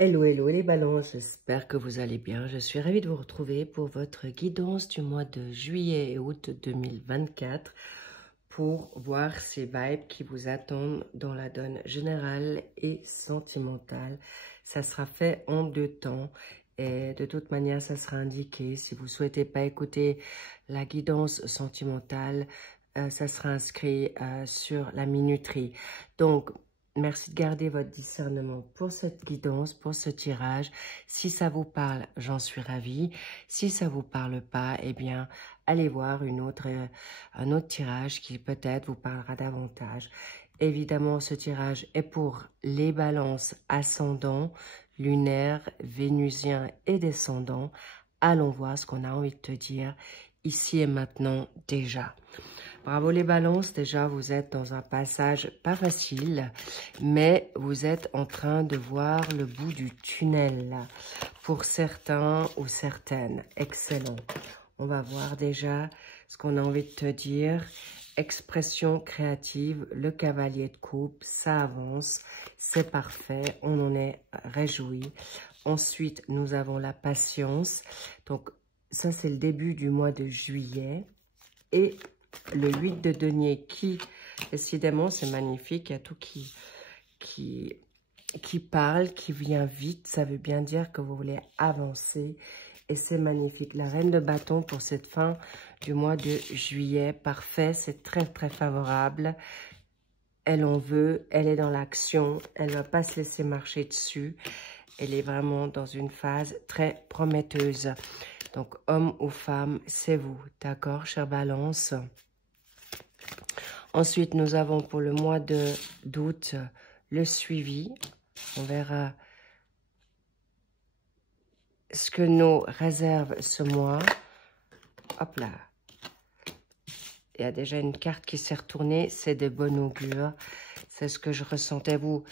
Hello, hello les balances, j'espère que vous allez bien. Je suis ravie de vous retrouver pour votre guidance du mois de juillet et août 2024 pour voir ces vibes qui vous attendent dans la donne générale et sentimentale. Ça sera fait en 2 temps et de toute manière, ça sera indiqué. Si vous ne souhaitez pas écouter la guidance sentimentale, ça sera inscrit sur la minuterie. Donc, merci de garder votre discernement pour cette guidance, pour ce tirage. Si ça vous parle, j'en suis ravie. Si ça ne vous parle pas, eh bien, allez voir un autre tirage qui peut-être vous parlera davantage. Évidemment, ce tirage est pour les balances ascendants, lunaires, vénusiens et descendants. Allons voir ce qu'on a envie de te dire ici et maintenant déjà. Bravo les balances, déjà vous êtes dans un passage pas facile, mais vous êtes en train de voir le bout du tunnel pour certains ou certaines. Excellent. On va voir déjà ce qu'on a envie de te dire. Expression créative, le cavalier de coupe, ça avance, c'est parfait, on en est réjoui. Ensuite, nous avons la patience. Donc, ça c'est le début du mois de juillet. Et le 8 de denier qui, décidément, c'est magnifique. Il y a tout qui parle, qui vient vite. Ça veut bien dire que vous voulez avancer. Et c'est magnifique. La reine de bâton pour cette fin du mois de juillet. Parfait. C'est très, très favorable. Elle en veut. Elle est dans l'action. Elle ne va pas se laisser marcher dessus. Elle est vraiment dans une phase très prometteuse. Donc, homme ou femme, c'est vous. D'accord, chère Balance? Ensuite, nous avons pour le mois d'août le suivi. On verra ce que nous réserve ce mois. Hop là. Il y a déjà une carte qui s'est retournée. C'est de bon augure. C'est ce que je ressentais. Vous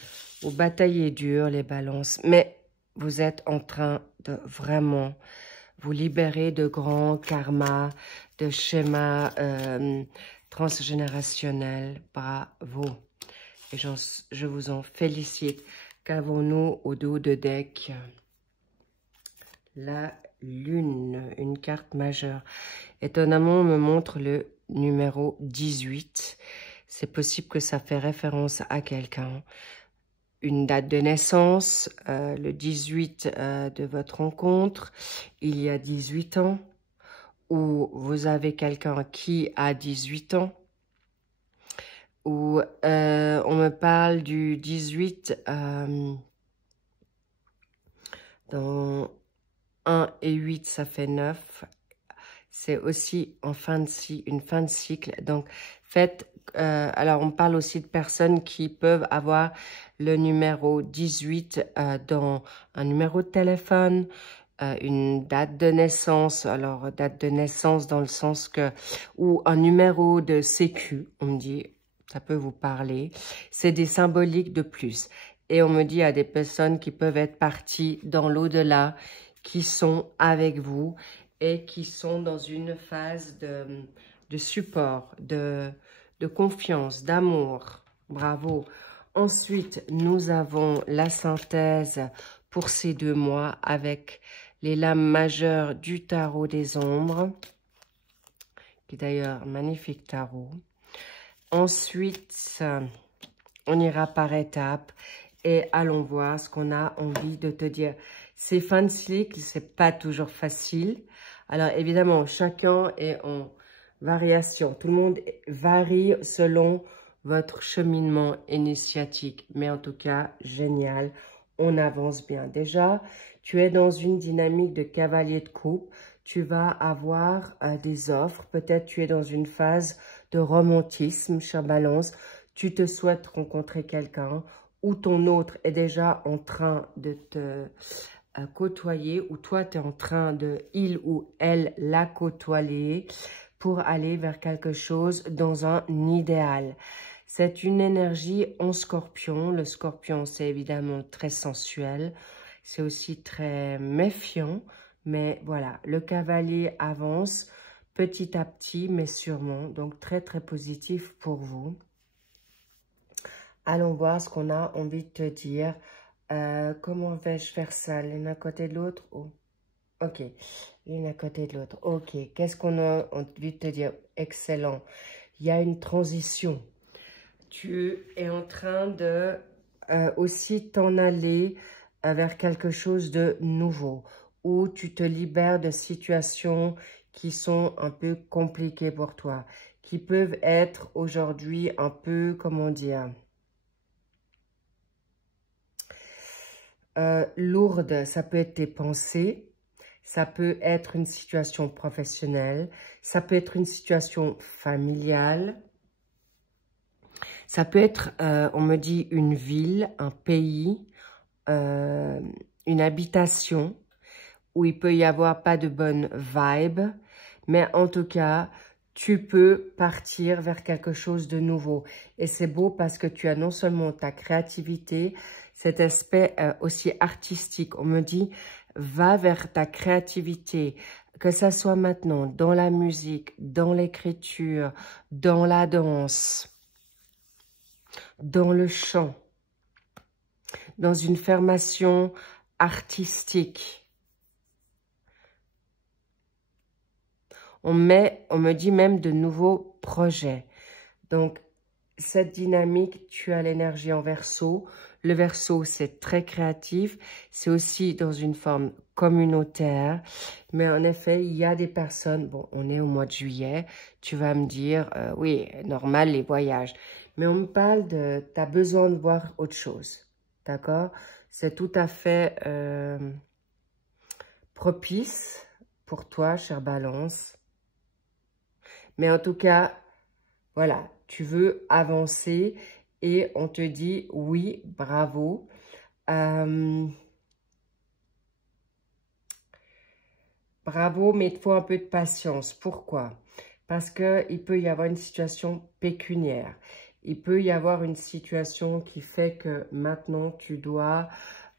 bataillez dur, les balances. Mais vous êtes en train de vraiment vous libérer de grands karmas, de schémas transgénérationnels. Bravo. Et je vous en félicite. Qu'avons-nous au dos de deck? La lune, une carte majeure. Étonnamment, on me montre le numéro 18. C'est possible que ça fait référence à quelqu'un. Une date de naissance, le 18 de votre rencontre, il y a 18 ans, ou vous avez quelqu'un qui a 18 ans, ou on me parle du 18 dans 1 et 8, ça fait 9. C'est aussi en une fin de cycle. Donc, faites... alors, on parle aussi de personnes qui peuvent avoir le numéro 18 dans un numéro de téléphone, une date de naissance. Alors, date de naissance dans le sens que... Ou un numéro de sécu, on me dit, ça peut vous parler. C'est des symboliques de plus. Et on me dit à des personnes qui peuvent être parties dans l'au-delà, qui sont avec vous et qui sont dans une phase de support, de confiance, d'amour. Bravo. Ensuite, nous avons la synthèse pour ces 2 mois avec les lames majeures du tarot des ombres, qui est d'ailleurs un magnifique tarot. Ensuite, on ira par étapes et allons voir ce qu'on a envie de te dire. Ces fins de cycle, c'est pas toujours facile. Alors, évidemment, chacun est en variation. Tout le monde varie selon votre cheminement initiatique. Mais en tout cas, génial. On avance bien. Déjà, tu es dans une dynamique de cavalier de coupe. Tu vas avoir des offres. Peut-être tu es dans une phase de romantisme, chère Balance. Tu te souhaites rencontrer quelqu'un ou ton autre est déjà en train de te côtoyer, ou toi, tu es en train de, il ou elle, la côtoyer pour aller vers quelque chose dans un idéal. C'est une énergie en scorpion. Le scorpion, c'est évidemment très sensuel. C'est aussi très méfiant. Mais voilà, le cavalier avance petit à petit, mais sûrement. Donc, très, très positif pour vous. Allons voir ce qu'on a envie de te dire Comment vais-je faire ça? L'une à côté de l'autre? Oh. Ok, l'une à côté de l'autre. Ok, qu'est-ce qu'on a envie de te dire? Excellent. Il y a une transition. Tu es en train de aussi t'en aller vers quelque chose de nouveau, où tu te libères de situations qui sont un peu compliquées pour toi, qui peuvent être aujourd'hui un peu, comment dire, lourdes. Ça peut être tes pensées, ça peut être une situation professionnelle, ça peut être une situation familiale, ça peut être, on me dit, une ville, un pays, une habitation où il peut y avoir pas de bonne vibe, mais en tout cas, tu peux partir vers quelque chose de nouveau. Et c'est beau parce que tu as non seulement ta créativité, cet aspect aussi artistique. On me dit, va vers ta créativité, que ça soit maintenant dans la musique, dans l'écriture, dans la danse, dans le chant, dans une formation artistique. On me dit même de nouveaux projets. Donc, cette dynamique, tu as l'énergie en Verseau. Le Verseau, c'est très créatif. C'est aussi dans une forme communautaire. Mais en effet, il y a des personnes... Bon, on est au mois de juillet. Tu vas me dire, oui, normal, les voyages. Mais on me parle de... Tu as besoin de voir autre chose. D'accord? C'est tout à fait propice pour toi, chère Balance. Mais en tout cas, voilà, tu veux avancer et on te dit oui, bravo. Bravo, mais il te faut un peu de patience. Pourquoi? Parce qu'il peut y avoir une situation pécuniaire. Il peut y avoir une situation qui fait que maintenant, tu dois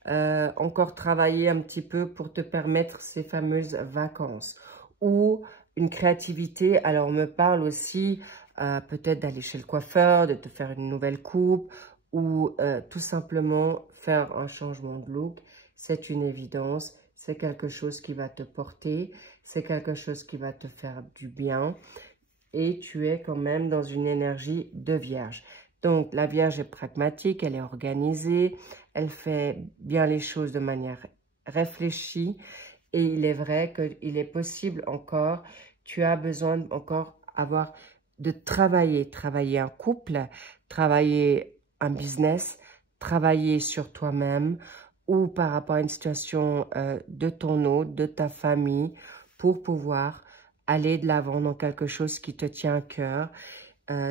encore travailler un petit peu pour te permettre ces fameuses vacances. Ou une créativité, alors on me parle aussi peut-être d'aller chez le coiffeur, de te faire une nouvelle coupe ou tout simplement faire un changement de look. C'est une évidence, c'est quelque chose qui va te porter, c'est quelque chose qui va te faire du bien et tu es quand même dans une énergie de Vierge. Donc la Vierge est pragmatique, elle est organisée, elle fait bien les choses de manière réfléchie et il est vrai qu'il est possible encore, tu as besoin encore de travailler un couple, travailler un business, travailler sur toi-même ou par rapport à une situation de ton hôte, de ta famille, pour pouvoir aller de l'avant dans quelque chose qui te tient à cœur.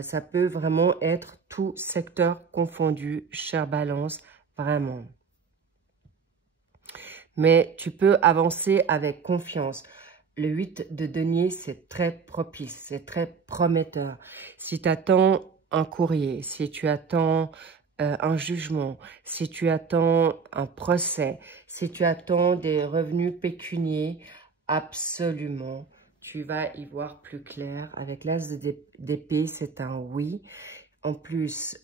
Ça peut vraiment être tout secteur confondu, chère Balance, vraiment. Mais tu peux avancer avec confiance. Le 8 de denier, c'est très propice, c'est très prometteur. Si tu attends un courrier, si tu attends un jugement, si tu attends un procès, si tu attends des revenus pécuniaires, absolument, tu vas y voir plus clair. Avec l'as d'épée, c'est un oui. En plus,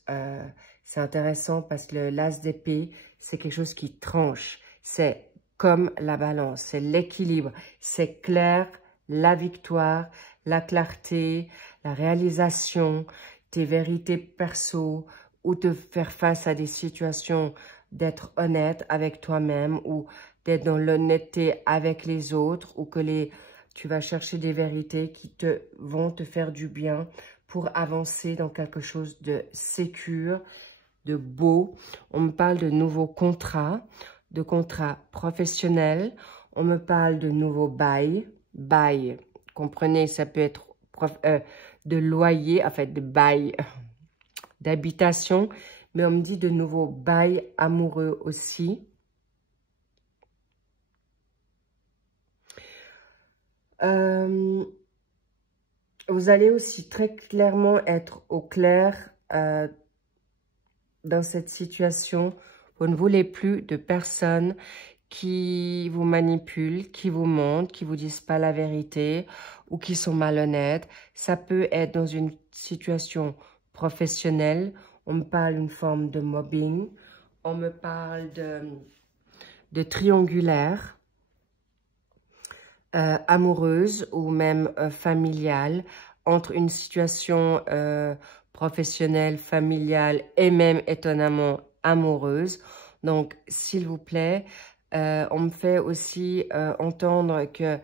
c'est intéressant parce que l'as d'épée, c'est quelque chose qui tranche. C'est comme la Balance, c'est l'équilibre, c'est clair, la victoire, la clarté, la réalisation, tes vérités perso, ou te faire face à des situations d'être honnête avec toi-même ou d'être dans l'honnêteté avec les autres ou que tu vas chercher des vérités qui vont te faire du bien pour avancer dans quelque chose de sécure, de beau. On me parle de nouveaux contrats, de contrats professionnels. On me parle de nouveaux bails. Bail, comprenez, ça peut être de loyer, en fait, de bail d'habitation. Mais on me dit de nouveaux bails amoureux aussi. Vous allez aussi très clairement être au clair dans cette situation. Vous ne voulez plus de personnes qui vous manipulent, qui vous mentent, qui vous disent pas la vérité ou qui sont malhonnêtes. Ça peut être dans une situation professionnelle. On me parle d'une forme de mobbing On me parle de triangulaire, amoureuse ou même familiale, entre une situation professionnelle, familiale et même étonnamment amoureuse. Donc, s'il vous plaît, on me fait aussi entendre que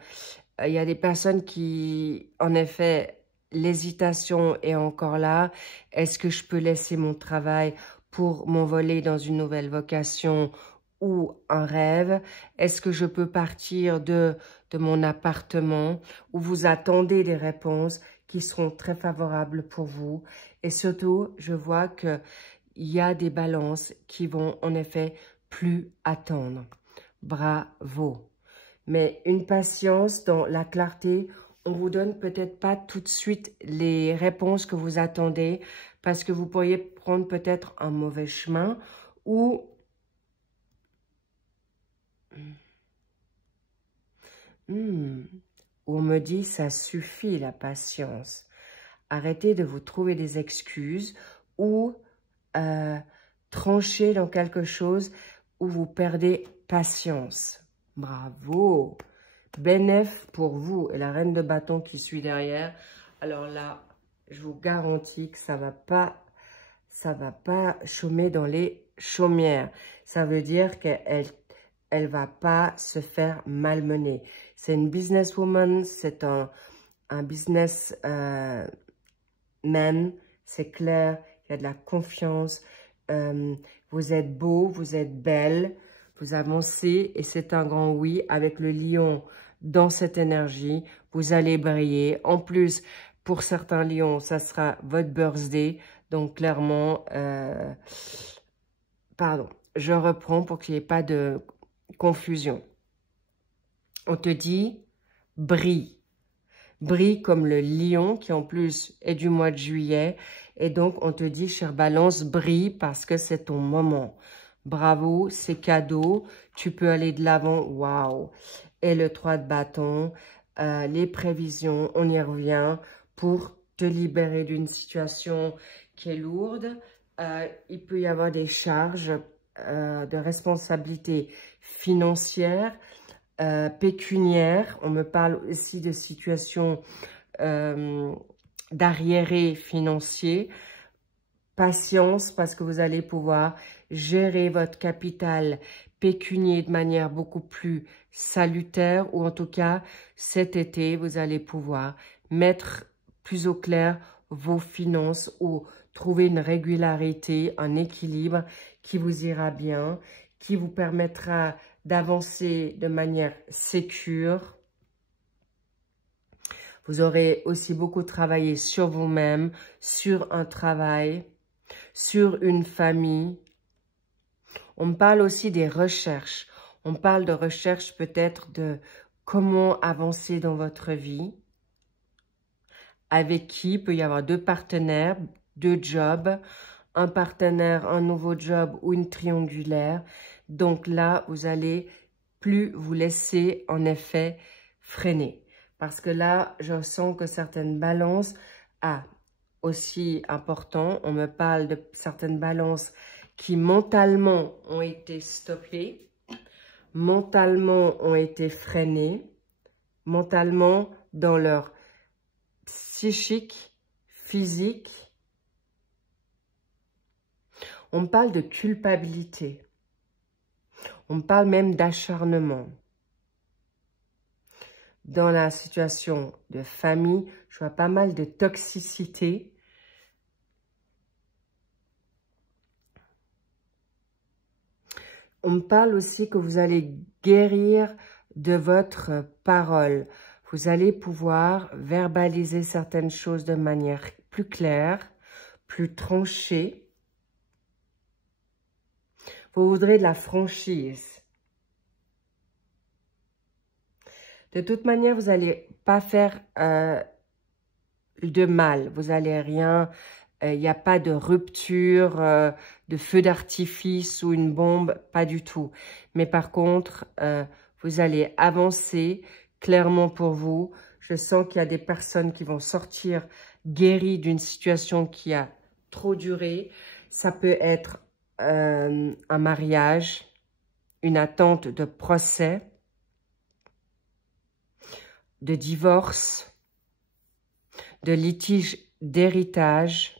il y a des personnes qui, en effet, l'hésitation est encore là. Est-ce que je peux laisser mon travail pour m'envoler dans une nouvelle vocation ou un rêve? Est-ce que je peux partir de mon appartement? Où vous attendez des réponses qui seront très favorables pour vous. Et surtout, je vois qu'il y a des balances qui vont en effet plus attendre. Bravo! Mais une patience dans la clarté, on vous donne peut-être pas tout de suite les réponses que vous attendez parce que vous pourriez prendre peut-être un mauvais chemin ou on me dit ça suffit la patience. Arrêtez de vous trouver des excuses ou tranchez dans quelque chose où vous perdez patience. Bravo! Bénéf pour vous et la reine de bâton qui suit derrière. Alors là, je vous garantis que ça va pas chômer dans les chaumières. Ça veut dire qu'elle va pas se faire malmener. C'est une businesswoman, c'est un business man, c'est clair, il y a de la confiance. Vous êtes beau, vous êtes belle, vous avancez et c'est un grand oui avec le lion dans cette énergie. Vous allez briller. En plus, pour certains lions, ça sera votre birthday. Donc, clairement, pardon, je reprends pour qu'il n'y ait pas de confusion. On te dit brille. Brille comme le lion qui en plus est du mois de juillet. Et donc, on te dit, chère Balance, brille parce que c'est ton moment. Bravo, c'est cadeau. Tu peux aller de l'avant. Waouh! Et le 3 de bâton, les prévisions, on y revient pour te libérer d'une situation qui est lourde. Il peut y avoir des charges de responsabilité financière, pécuniaire. On me parle aussi de situations d'arriérés financiers. Patience parce que vous allez pouvoir gérer votre capital pécunier de manière beaucoup plus salutaire ou en tout cas cet été vous allez pouvoir mettre plus au clair vos finances ou trouver une régularité, un équilibre qui vous ira bien, qui vous permettra d'avancer de manière sécure. Vous aurez aussi beaucoup travaillé sur vous-même, sur un travail, sur une famille. On me parle aussi des recherches. On parle de recherche peut-être de comment avancer dans votre vie. Avec qui il peut y avoir 2 partenaires, 2 jobs, un partenaire, un nouveau job ou une triangulaire. Donc là, vous allez plus vous laisser en effet freiner. Parce que là, je sens que certaines balances, aussi important, on me parle de certaines balances qui mentalement ont été stoppées, mentalement ont été freinées, mentalement dans leur psychique, physique. On me parle de culpabilité. On me parle même d'acharnement. Dans la situation de famille, je vois pas mal de toxicité. On me parle aussi que vous allez guérir de votre parole. Vous allez pouvoir verbaliser certaines choses de manière plus claire, plus tranchée. Vous voudrez de la franchise. De toute manière, vous n'allez pas faire de mal. Vous n'allez rien... Il n'y a pas de rupture, de feu d'artifice ou une bombe, pas du tout. Mais par contre, vous allez avancer clairement pour vous. Je sens qu'il y a des personnes qui vont sortir guéries d'une situation qui a trop duré. Ça peut être un mariage, une attente de procès, de divorce, de litige d'héritage.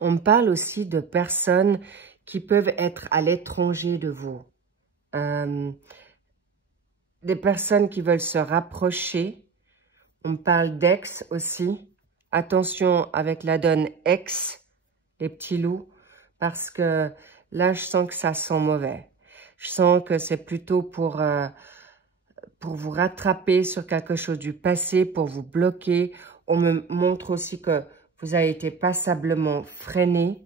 On me parle aussi de personnes qui peuvent être à l'étranger de vous. Des personnes qui veulent se rapprocher. On me parle d'ex aussi. Attention avec la donne ex, les petits loups, parce que là, je sens que ça sent mauvais. Je sens que c'est plutôt pour vous rattraper sur quelque chose du passé, pour vous bloquer. On me montre aussi que vous avez été passablement freiné.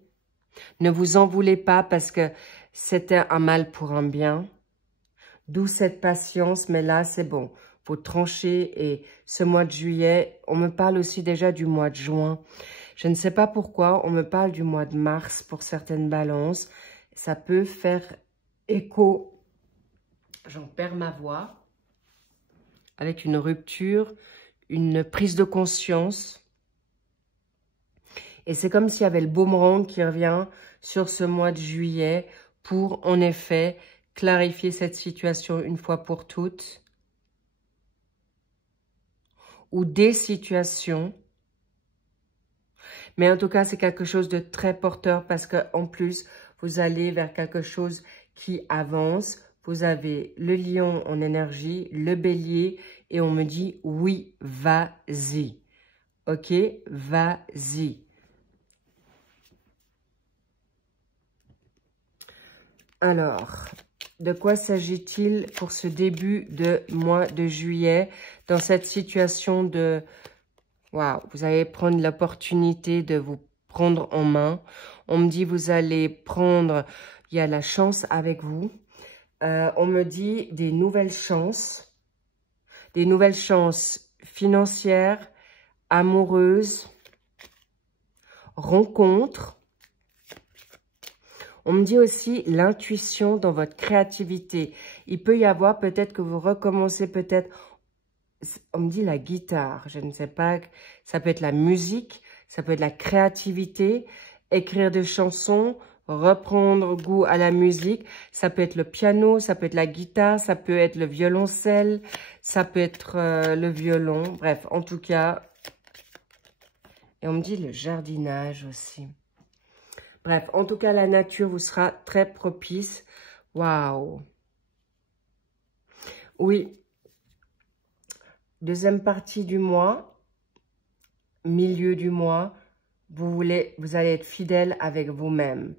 Ne vous en voulez pas parce que c'était un mal pour un bien. D'où cette patience, mais là, c'est bon. Vous tranchez et ce mois de juillet, on me parle aussi déjà du mois de juin. Je ne sais pas pourquoi, on me parle du mois de mars pour certaines balances. Ça peut faire écho. J'en perds ma voix. Avec une rupture, une prise de conscience. Et c'est comme s'il y avait le boomerang qui revient sur ce mois de juillet pour, en effet, clarifier cette situation une fois pour toutes. Ou des situations. Mais en tout cas, c'est quelque chose de très porteur parce qu'en plus, vous allez vers quelque chose qui avance. Vous avez le lion en énergie, le bélier et on me dit oui, vas-y. Ok, vas-y. Alors, de quoi s'agit-il pour ce début de mois de juillet dans cette situation de... Waouh, vous allez prendre l'opportunité de vous prendre en main. On me dit vous allez prendre... Il y a la chance avec vous. On me dit des nouvelles chances financières, amoureuses, rencontres. On me dit aussi l'intuition dans votre créativité. Il peut y avoir peut-être que vous recommencez peut-être, on me dit la guitare, je ne sais pas, ça peut être la musique, ça peut être la créativité, écrire des chansons, reprendre goût à la musique, ça peut être le piano, ça peut être la guitare, ça peut être le violoncelle, ça peut être le violon, bref, en tout cas. Et on me dit le jardinage aussi. Bref, en tout cas, la nature vous sera très propice. Waouh! Oui. Deuxième partie du mois, milieu du mois, vous allez être fidèle avec vous-même.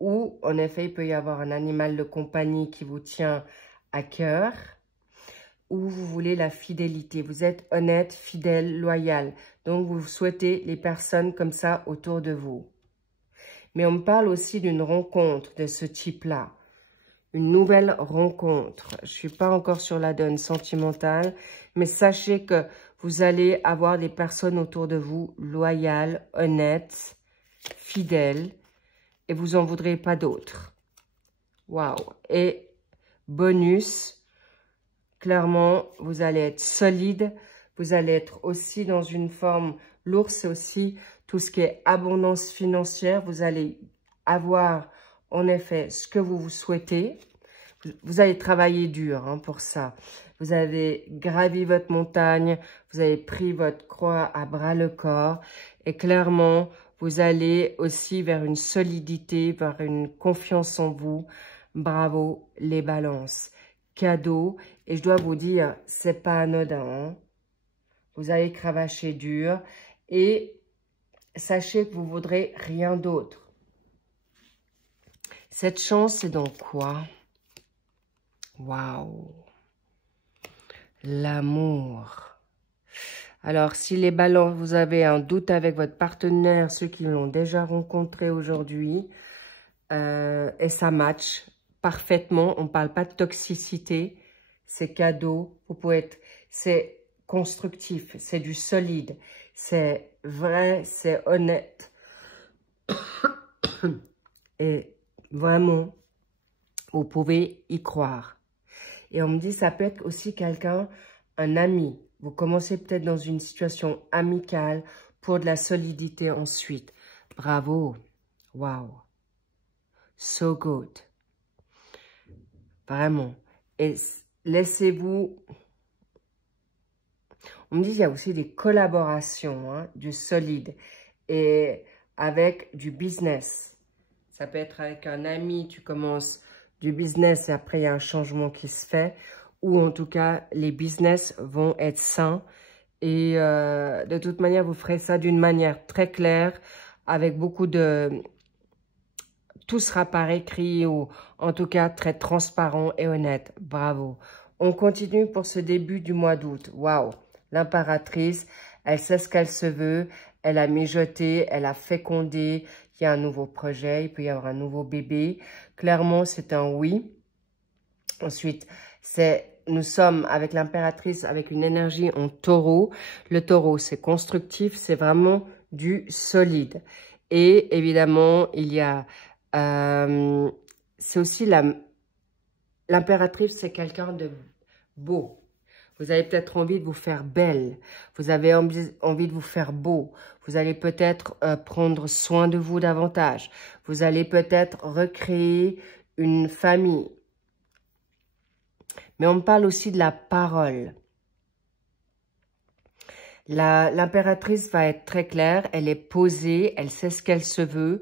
Ou, en effet, il peut y avoir un animal de compagnie qui vous tient à cœur. Ou vous voulez la fidélité. Vous êtes honnête, fidèle, loyal. Donc, vous souhaitez les personnes comme ça autour de vous. Mais on me parle aussi d'une rencontre de ce type-là. Une nouvelle rencontre. Je ne suis pas encore sur la donne sentimentale, mais sachez que vous allez avoir des personnes autour de vous loyales, honnêtes, fidèles, et vous n'en voudrez pas d'autres. Waouh! Et bonus, clairement, vous allez être solide, vous allez être aussi dans une forme, l'ours, c'est aussi tout ce qui est abondance financière. Vous allez avoir, en effet, ce que vous souhaitez. Vous allez travailler dur pour ça. Vous avez gravi votre montagne. Vous avez pris votre croix à bras-le-corps. Et clairement, vous allez aussi vers une solidité, vers une confiance en vous. Bravo, les balances. Cadeau. Et je dois vous dire, c'est pas anodin. Vous allez cravacher dur. Et sachez que vous ne voudrez rien d'autre. Cette chance, c'est dans quoi? Waouh! L'amour. Alors, si les balances, vous avez un doute avec votre partenaire, ceux qui l'ont déjà rencontré aujourd'hui, et ça match parfaitement. On ne parle pas de toxicité. C'est cadeau. Vous pouvez être... C'est constructif. C'est du solide. C'est vrai, c'est honnête. Et vraiment, vous pouvez y croire. Et on me dit, ça peut être aussi quelqu'un, un ami. Vous commencez peut-être dans une situation amicale pour de la solidité ensuite. Bravo. Wow. So good. Vraiment. Et laissez-vous... On me dit qu'il y a aussi des collaborations, hein, du solide. Et avec du business. Ça peut être avec un ami, tu commences du business et après il y a un changement qui se fait. Ou en tout cas, les business vont être sains. Et de toute manière, vous ferez ça d'une manière très claire, avec beaucoup de... Tout sera par écrit ou en tout cas très transparent et honnête. Bravo. On continue pour ce début du mois d'août. Waouh. L'impératrice, elle sait ce qu'elle se veut. Elle a mijoté, elle a fécondé. Il y a un nouveau projet, il peut y avoir un nouveau bébé. Clairement, c'est un oui. Ensuite, nous sommes avec l'impératrice, avec une énergie en taureau. Le taureau, c'est constructif, c'est vraiment du solide. Et évidemment, il y a... c'est aussi l'impératrice, c'est quelqu'un de beau. Vous avez peut-être envie de vous faire belle. Vous avez envie de vous faire beau. Vous allez peut-être prendre soin de vous davantage. Vous allez peut-être recréer une famille. Mais on me parle aussi de la parole. L'impératrice va être très claire. Elle est posée. Elle sait ce qu'elle se veut.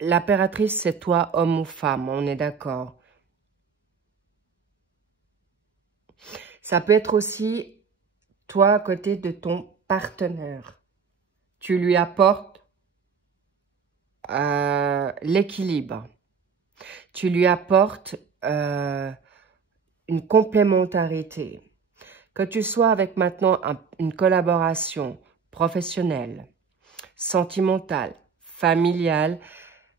L'impératrice, c'est toi, homme ou femme. On est d'accord. Ça peut être aussi toi à côté de ton partenaire. Tu lui apportes l'équilibre. Tu lui apportes une complémentarité. Que tu sois avec maintenant une collaboration professionnelle, sentimentale, familiale,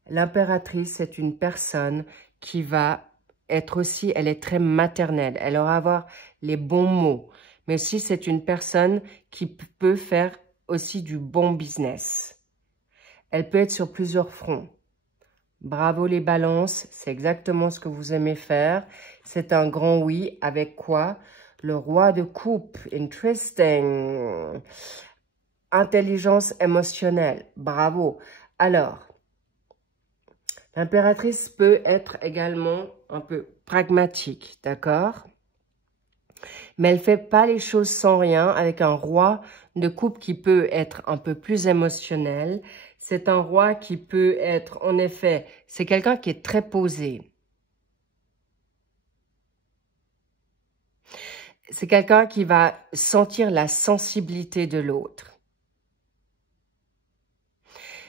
l'impératrice est une personne qui va être aussi, elle est très maternelle. Elle aura avoir les bons mots. Mais aussi, c'est une personne qui peut faire aussi du bon business. Elle peut être sur plusieurs fronts. Bravo les balances, c'est exactement ce que vous aimez faire. C'est un grand oui. Avec quoi? Le roi de coupe. Interesting. Intelligence émotionnelle. Bravo. Alors, l'impératrice peut être également un peu pragmatique, d'accord? Mais elle ne fait pas les choses sans rien avec un roi de coupe qui peut être un peu plus émotionnel. C'est un roi qui peut être, en effet, c'est quelqu'un qui est très posé. C'est quelqu'un qui va sentir la sensibilité de l'autre.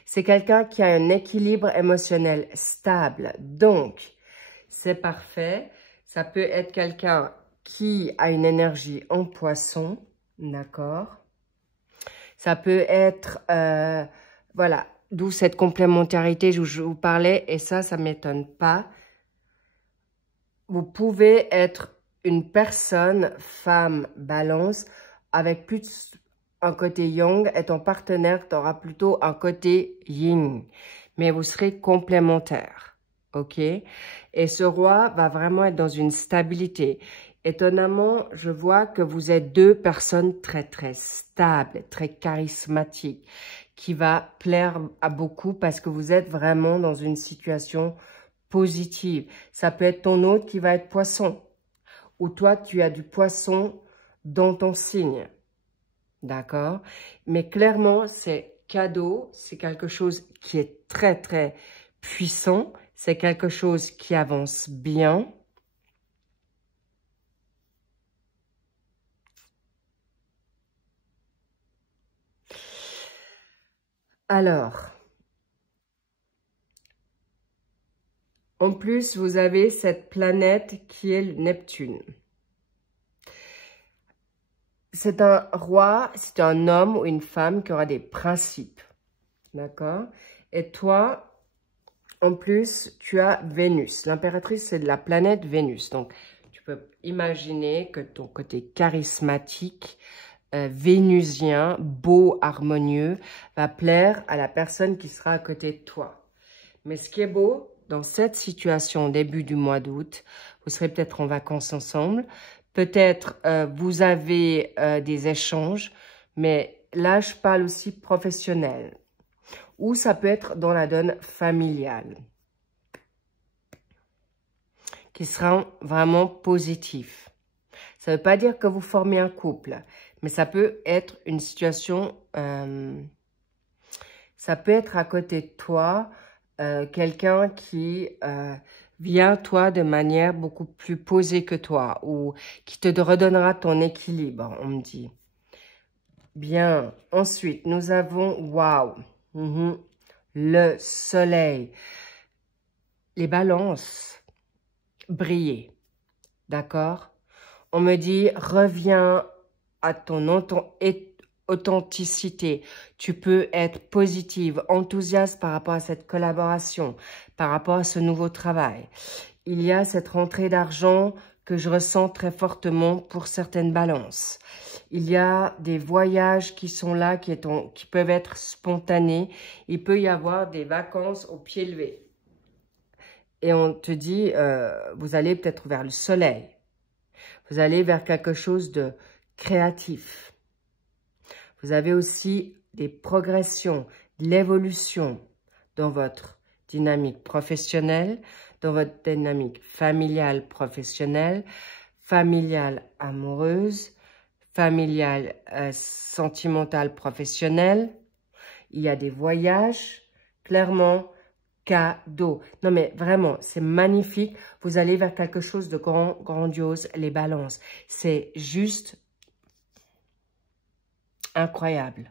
C'est quelqu'un qui a un équilibre émotionnel stable. Donc, c'est parfait. Ça peut être quelqu'un qui a une énergie en poisson, d'accord? Ça peut être, voilà, d'où cette complémentarité, je vous parlais, et ça ne m'étonne pas. Vous pouvez être une personne, femme, balance, avec plus un côté yang, et ton partenaire, tu auras plutôt un côté yin. Mais vous serez complémentaires, ok? Et ce roi va vraiment être dans une stabilité. Étonnamment, je vois que vous êtes deux personnes très, très stables, très charismatiques, qui va plaire à beaucoup parce que vous êtes vraiment dans une situation positive. Ça peut être ton autre qui va être poisson, ou toi, tu as du poisson dans ton signe, d'accord? Mais clairement, c'est cadeau, c'est quelque chose qui est très, très puissant, c'est quelque chose qui avance bien. Alors, en plus, vous avez cette planète qui est le Neptune. C'est un roi, c'est un homme ou une femme qui aura des principes, d'accord? Et toi, en plus, tu as Vénus. L'impératrice, c'est de la planète Vénus. Donc, tu peux imaginer que ton côté charismatique, vénusien, beau, harmonieux, va plaire à la personne qui sera à côté de toi. Mais ce qui est beau, dans cette situation, début du mois d'août, vous serez peut-être en vacances ensemble, peut-être vous avez des échanges, mais là, je parle aussi professionnel. ou ça peut être dans la donne familiale, qui sera vraiment positif. Ça ne veut pas dire que vous formez un couple, mais ça peut être une situation, ça peut être à côté de toi, quelqu'un qui vient, toi, de manière beaucoup plus posée que toi, ou qui te redonnera ton équilibre, on me dit. Bien, ensuite, nous avons, waouh, le soleil, les balances, briller, d'accord? On me dit, reviens à ton authenticité. Tu peux être positive, enthousiaste par rapport à cette collaboration, par rapport à ce nouveau travail. Il y a cette rentrée d'argent que je ressens très fortement pour certaines balances. Il y a des voyages qui sont là, qui peuvent être spontanés. Il peut y avoir des vacances au pied levé. Et on te dit, vous allez peut-être vers le soleil. Vous allez vers quelque chose de créatif. Vous avez aussi des progressions, de l'évolution dans votre dynamique professionnelle, dans votre dynamique familiale professionnelle, familiale amoureuse, familiale sentimentale professionnelle. Il y a des voyages, clairement, cadeaux. Non mais vraiment, c'est magnifique. Vous allez vers quelque chose de grandiose, les balances. C'est juste incroyable.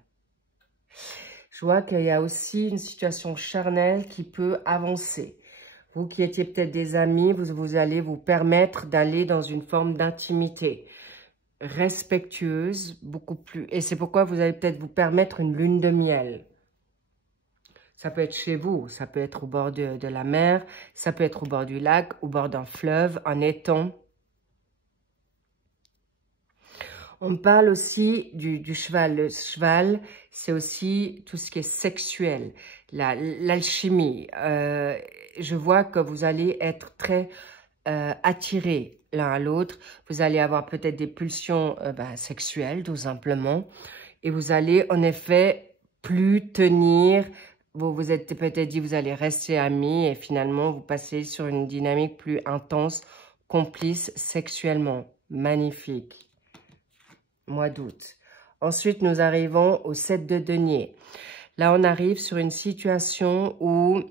Je vois qu'il y a aussi une situation charnelle qui peut avancer. Vous qui étiez peut-être des amis, vous allez vous permettre d'aller dans une forme d'intimité respectueuse, beaucoup plus. Et c'est pourquoi vous allez peut-être vous permettre une lune de miel. Ça peut être chez vous, ça peut être au bord de la mer, ça peut être au bord du lac, au bord d'un fleuve, un étang. On parle aussi du cheval. Le cheval, c'est aussi tout ce qui est sexuel, l'alchimie. Je vois que vous allez être très attirés l'un à l'autre. Vous allez avoir peut-être des pulsions sexuelles, tout simplement. Et vous allez, en effet, plus tenir. Vous vous êtes peut-être dit, vous allez rester amis. Et finalement, vous passez sur une dynamique plus intense, complice sexuellement. Magnifique. Mois d'août. Ensuite, nous arrivons au 7 de denier. Là, on arrive sur une situation où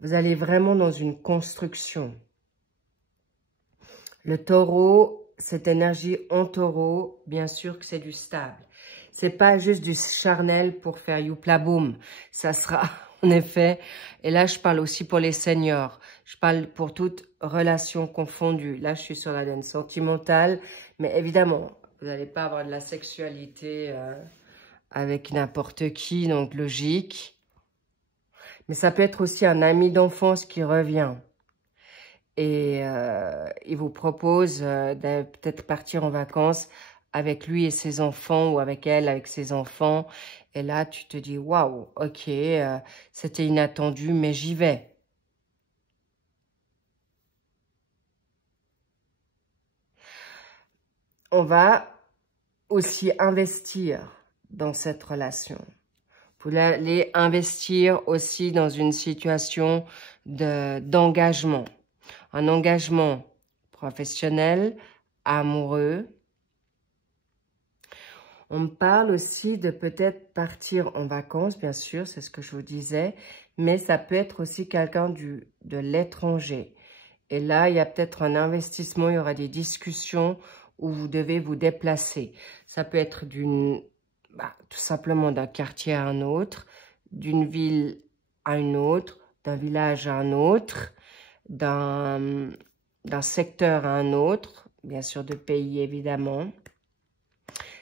vous allez vraiment dans une construction. Le taureau, cette énergie en taureau, bien sûr que c'est du stable. C'est pas juste du charnel pour faire youpla boum. Ça sera, en effet, et là, je parle aussi pour les seniors. Je parle pour toute relation confondue. Là, je suis sur la laine sentimentale. Mais évidemment, vous n'allez pas avoir de la sexualité avec n'importe qui, donc logique. Mais ça peut être aussi un ami d'enfance qui revient. Et il vous propose de peut-être partir en vacances avec lui et ses enfants ou avec elle, avec ses enfants. Et là, tu te dis, waouh, ok, c'était inattendu, mais j'y vais. On va aussi investir dans cette relation. Vous allez investir aussi dans une situation d'engagement. Un engagement professionnel, amoureux. On me parle aussi de peut-être partir en vacances, bien sûr, c'est ce que je vous disais, mais ça peut être aussi quelqu'un de l'étranger. Et là, il y a peut-être un investissement, il y aura des discussions où vous devez vous déplacer. Ça peut être tout simplement d'un quartier à un autre, d'une ville à une autre, d'un village à un autre, d'un secteur à un autre, bien sûr de pays évidemment.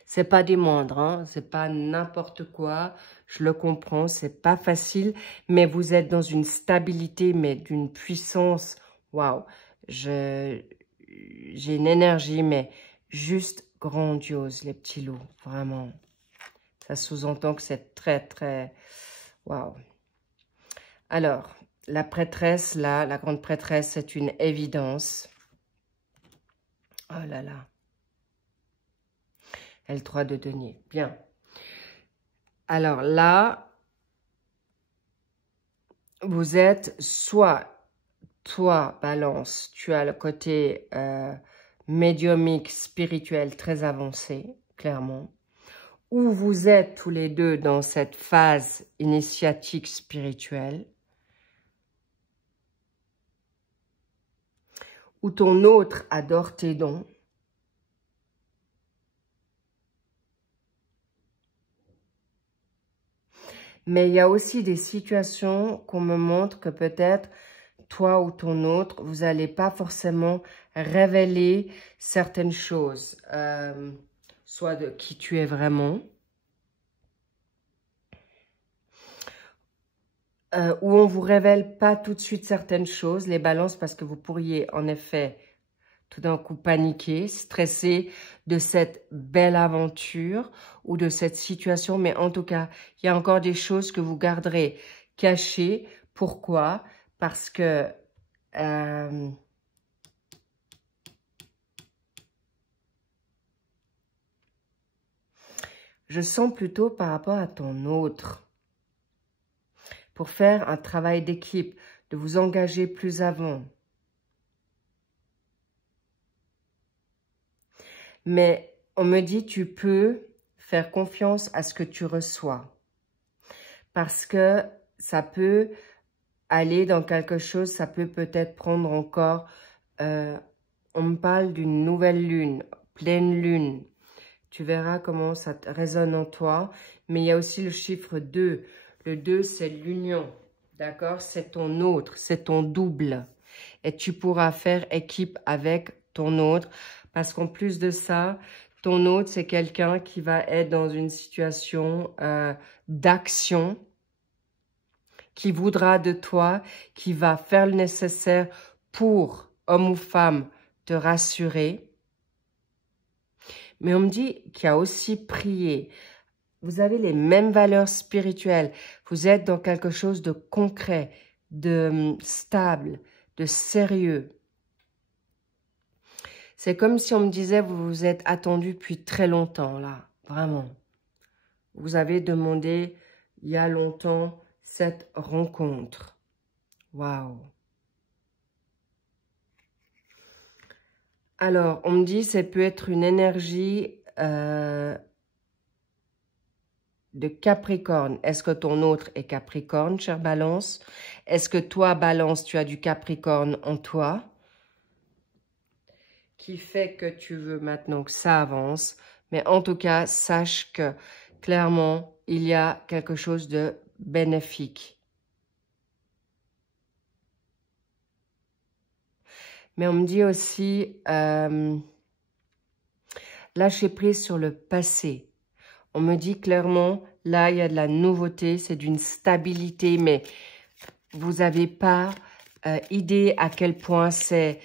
C'est pas des moindres, hein, c'est pas n'importe quoi, je le comprends, c'est pas facile, mais vous êtes dans une stabilité, mais d'une puissance, waouh, j'ai une énergie, mais juste grandiose, les petits loups, vraiment. Ça sous-entend que c'est très, très, waouh. Alors, la prêtresse, là, la grande prêtresse, c'est une évidence. Oh là là. 3 de denier. Bien. Alors là, vous êtes soit, toi, Balance, tu as le côté médiumique, spirituel très avancé, clairement. Ou vous êtes tous les deux dans cette phase initiatique spirituelle. Ou ton autre adore tes dons. Mais il y a aussi des situations qu'on me montre que peut-être toi ou ton autre, vous n'allez pas forcément révéler certaines choses. Soit de qui tu es vraiment. Où on ne vous révèle pas tout de suite certaines choses, les balances, parce que vous pourriez en effet tout d'un coup paniquer, stresser de cette belle aventure ou de cette situation. Mais en tout cas, il y a encore des choses que vous garderez cachées. Pourquoi? Parce que je sens plutôt par rapport à ton autre. Pour faire un travail d'équipe, de vous engager plus avant. Mais on me dit, tu peux faire confiance à ce que tu reçois. Parce que ça peut aller dans quelque chose, ça peut peut-être prendre encore... on me parle d'une nouvelle lune, pleine lune. Tu verras comment ça résonne en toi. Mais il y a aussi le chiffre 2. Le 2, c'est l'union. D'accord? C'est ton autre, c'est ton double. Et tu pourras faire équipe avec ton autre. Parce qu'en plus de ça, ton autre, c'est quelqu'un qui va être dans une situation d'action, qui voudra de toi, qui va faire le nécessaire pour, homme ou femme, te rassurer. Mais on me dit qu'il y a aussi prié. Vous avez les mêmes valeurs spirituelles. Vous êtes dans quelque chose de concret, de stable, de sérieux. C'est comme si on me disait, vous vous êtes attendu depuis très longtemps, là, vraiment. Vous avez demandé, il y a longtemps, cette rencontre. Waouh! Alors, on me dit, ça peut être une énergie de Capricorne. Est-ce que ton autre est Capricorne, chère Balance? Est-ce que toi, Balance, tu as du Capricorne en toi? Qui fait que tu veux maintenant que ça avance. Mais en tout cas, sache que clairement, il y a quelque chose de bénéfique. Mais on me dit aussi, lâcher prise sur le passé. On me dit clairement, là, il y a de la nouveauté, c'est d'une stabilité, mais vous n'avez pas idée à quel point c'est...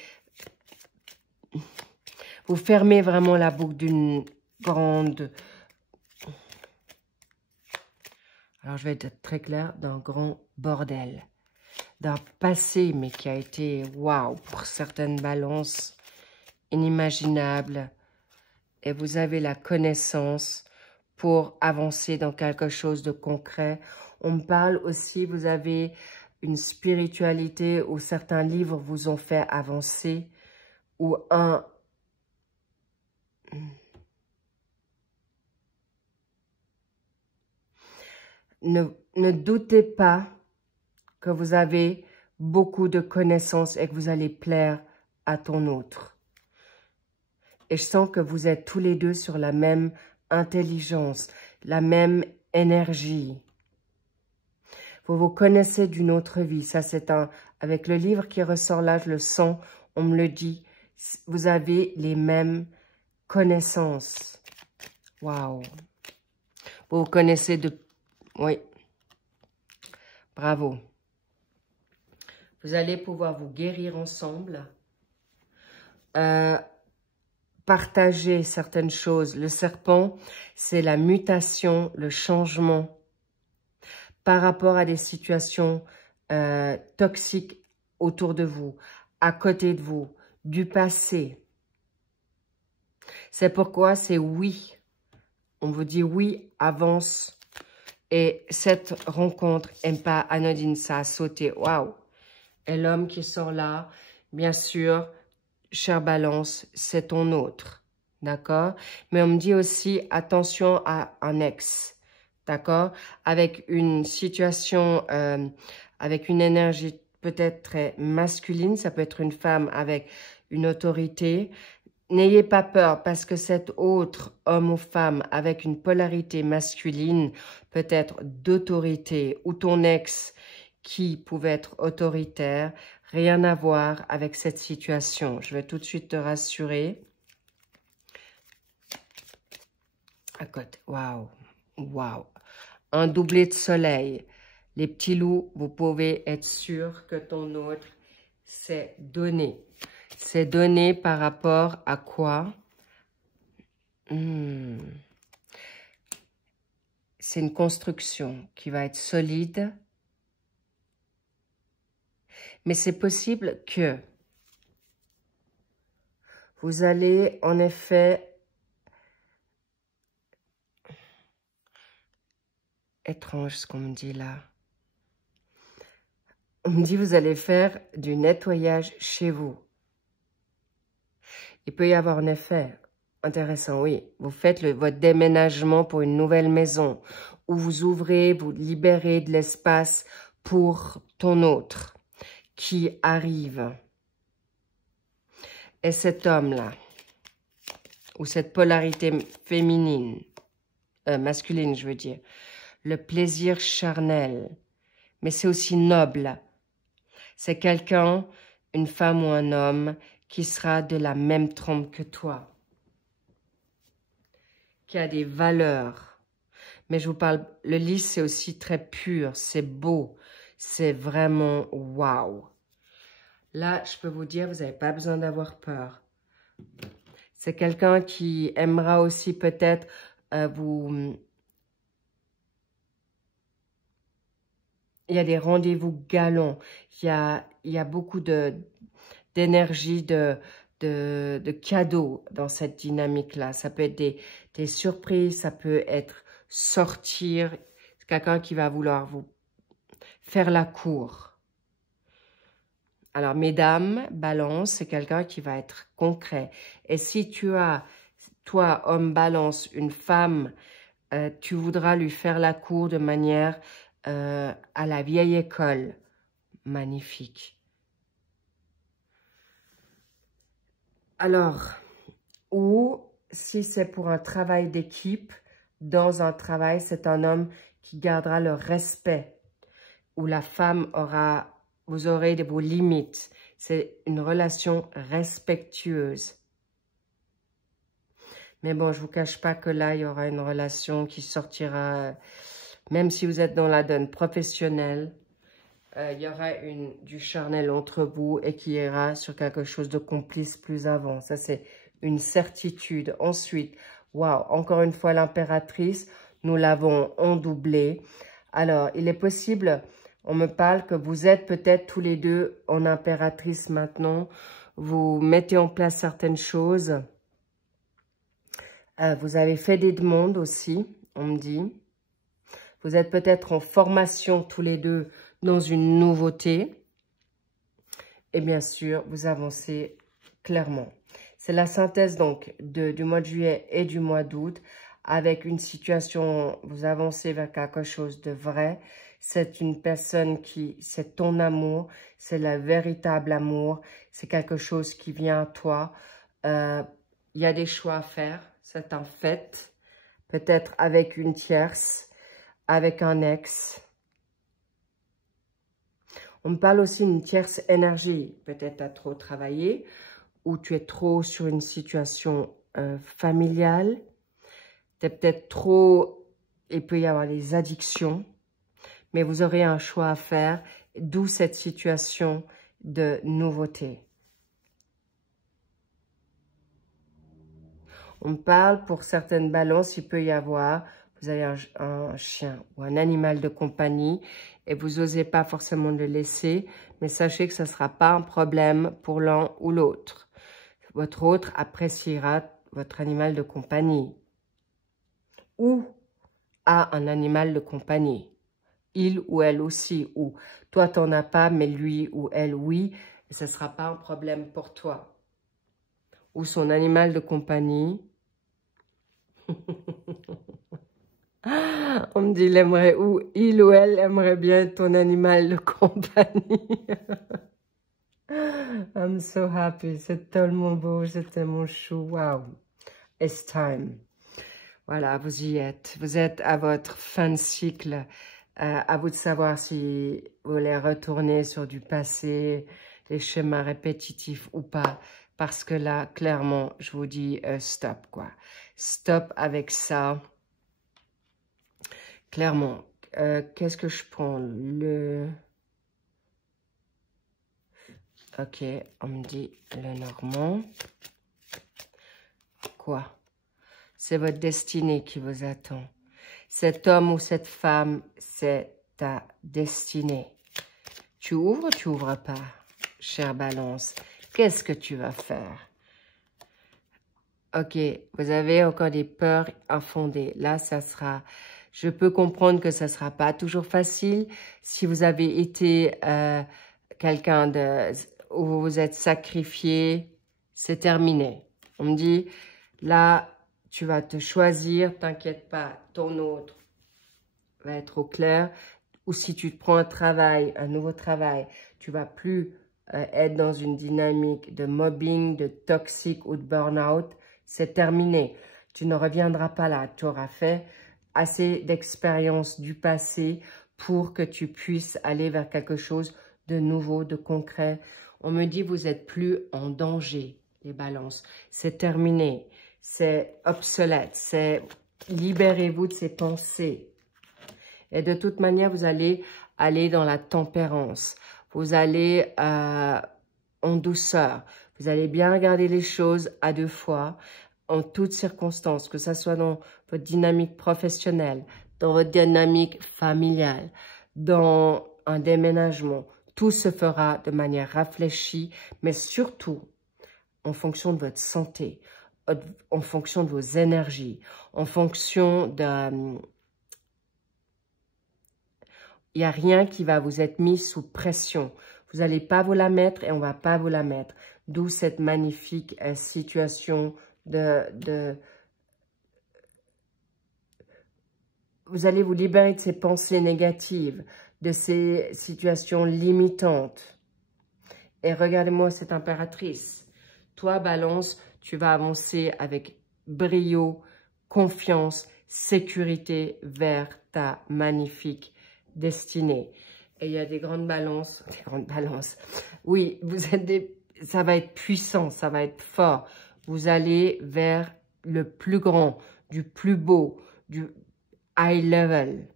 Vous fermez vraiment la boucle d'une grande... Alors, je vais être très claire, d'un grand bordel. D'un passé, mais qui a été, waouh, pour certaines balances, inimaginable. Et vous avez la connaissance pour avancer dans quelque chose de concret. On me parle aussi, vous avez une spiritualité où certains livres vous ont fait avancer, ou un... Ne doutez pas que vous avez beaucoup de connaissances et que vous allez plaire à ton autre. Et je sens que vous êtes tous les deux sur la même intelligence, la même énergie. Vous vous connaissez d'une autre vie. Ça, c'est un... Avec le livre qui ressort là, je le sens, on me le dit. Vous avez les mêmes connaissances. Waouh. Vous vous connaissez de... Oui. Bravo. Vous allez pouvoir vous guérir ensemble. Partager certaines choses. Le serpent, c'est la mutation, le changement par rapport à des situations toxiques autour de vous, à côté de vous, du passé. C'est pourquoi c'est oui. On vous dit oui, avance. Et cette rencontre n'est pas anodine, ça a sauté. Waouh! Et l'homme qui sort là, bien sûr, chère Balance, c'est ton autre. D'accord? Mais on me dit aussi, attention à un ex. D'accord? Avec une situation, avec une énergie peut-être très masculine, ça peut être une femme avec une autorité. N'ayez pas peur parce que cet autre homme ou femme avec une polarité masculine, peut-être d'autorité, ou ton ex qui pouvait être autoritaire, rien à voir avec cette situation. Je vais tout de suite te rassurer. À côté, waouh, waouh. Un doublé de soleil. Les petits loups, vous pouvez être sûr que ton autre, c'est donné. C'est donné par rapport à quoi? C'est une construction qui va être solide. Mais c'est possible que vous allez en effet étrange ce qu'on me dit là. On me dit vous allez faire du nettoyage chez vous. Il peut y avoir un effet intéressant, oui. Vous faites votre déménagement pour une nouvelle maison où vous ouvrez, vous libérez de l'espace pour ton autre qui arrive. Et cet homme-là, ou cette polarité féminine, masculine, je veux dire, le plaisir charnel, mais c'est aussi noble. C'est quelqu'un, une femme ou un homme, qui sera de la même trempe que toi, qui a des valeurs. Mais je vous parle, le lys, c'est aussi très pur, c'est beau, c'est vraiment waouh. Là, je peux vous dire, vous n'avez pas besoin d'avoir peur. C'est quelqu'un qui aimera aussi peut-être vous... Il y a des rendez-vous galants, il y a beaucoup d'énergie, de cadeaux dans cette dynamique-là. Ça peut être des surprises, ça peut être sortir. C'est quelqu'un qui va vouloir vous faire la cour. Alors, mesdames, Balance, c'est quelqu'un qui va être concret. Et si tu as, toi, homme Balance, une femme, tu voudras lui faire la cour de manière à la vieille école. Magnifique. Alors, ou si c'est pour un travail d'équipe, dans un travail, c'est un homme qui gardera le respect, où la femme aura, vous aurez vos limites. C'est une relation respectueuse. Mais bon, je ne vous cache pas que là, il y aura une relation qui sortira, même si vous êtes dans la donne professionnelle, il y aura du charnel entre vous et qui ira sur quelque chose de complice plus avant. Ça, c'est une certitude. Ensuite, waouh, encore une fois, l'impératrice, nous l'avons en doublé. Alors, il est possible, on me parle que vous êtes peut-être tous les deux en impératrice maintenant. Vous mettez en place certaines choses. Vous avez fait des demandes aussi, on me dit. Vous êtes peut-être en formation tous les deux dans une nouveauté. Et bien sûr, vous avancez clairement. C'est la synthèse donc du mois de juillet et du mois d'août avec une situation, vous avancez vers quelque chose de vrai. C'est une personne qui, c'est ton amour, c'est le véritable amour, c'est quelque chose qui vient à toi. Il y a des choix à faire, c'est un fait. Peut-être avec une tierce, avec un ex. On me parle aussi d'une tierce énergie. Peut-être tu as trop travaillé ou tu es trop sur une situation familiale. Tu es peut-être trop... Il peut y avoir des addictions. Mais vous aurez un choix à faire. D'où cette situation de nouveauté. On me parle pour certaines balances, il peut y avoir... Vous avez un chien ou un animal de compagnie et vous n'osez pas forcément le laisser, mais sachez que ce ne sera pas un problème pour l'un ou l'autre. Votre autre appréciera votre animal de compagnie. Ou a un animal de compagnie. Il ou elle aussi, ou toi, tu n'en as pas, mais lui ou elle, oui, et ce ne sera pas un problème pour toi. Ou son animal de compagnie. On me dit, il ou elle aimerait bien ton animal de compagnie. I'm so happy. C'est tellement beau, c'est tellement chou. Wow. It's time. Voilà, vous y êtes. Vous êtes à votre fin de cycle. À vous de savoir si vous voulez retourner sur du passé, les schémas répétitifs ou pas. Parce que là, clairement, je vous dis stop, quoi. Stop avec ça. Clairement. Qu'est-ce que je prends? Ok, on me dit le normand. Quoi? C'est votre destinée qui vous attend. Cet homme ou cette femme, c'est ta destinée. Tu ouvres ou tu ouvres pas, chère Balance? Qu'est-ce que tu vas faire? Ok, vous avez encore des peurs infondées. Là, ça sera... Je peux comprendre que ça ne sera pas toujours facile. Si vous avez été quelqu'un où vous vous êtes sacrifié, c'est terminé. On me dit, là, tu vas te choisir, t'inquiète pas, ton autre va être au clair. Ou si tu te prends un travail, un nouveau travail, tu vas plus être dans une dynamique de mobbing, de toxique ou de burn-out. C'est terminé. Tu ne reviendras pas là. Tu auras fait assez d'expérience du passé pour que tu puisses aller vers quelque chose de nouveau, de concret. On me dit, vous n'êtes plus en danger, les balances. C'est terminé. C'est obsolète. C'est libérez-vous de ces pensées. Et de toute manière, vous allez aller dans la tempérance. Vous allez en douceur. Vous allez bien regarder les choses à deux fois, en toutes circonstances, que ce soit dans votre dynamique professionnelle, dans votre dynamique familiale, dans un déménagement. Tout se fera de manière réfléchie, mais surtout en fonction de votre santé, en fonction de vos énergies, en fonction de... Il n'y a rien qui va vous être mis sous pression. Vous n'allez pas vous la mettre et on ne va pas vous la mettre. D'où cette magnifique situation Vous allez vous libérer de ces pensées négatives, de ces situations limitantes. Et regardez-moi cette impératrice. Toi, Balance, tu vas avancer avec brio, confiance, sécurité vers ta magnifique destinée. Et il y a des grandes balances. Oui, ça va être puissant, ça va être fort. Vous allez vers le plus grand, du plus beau, du high level.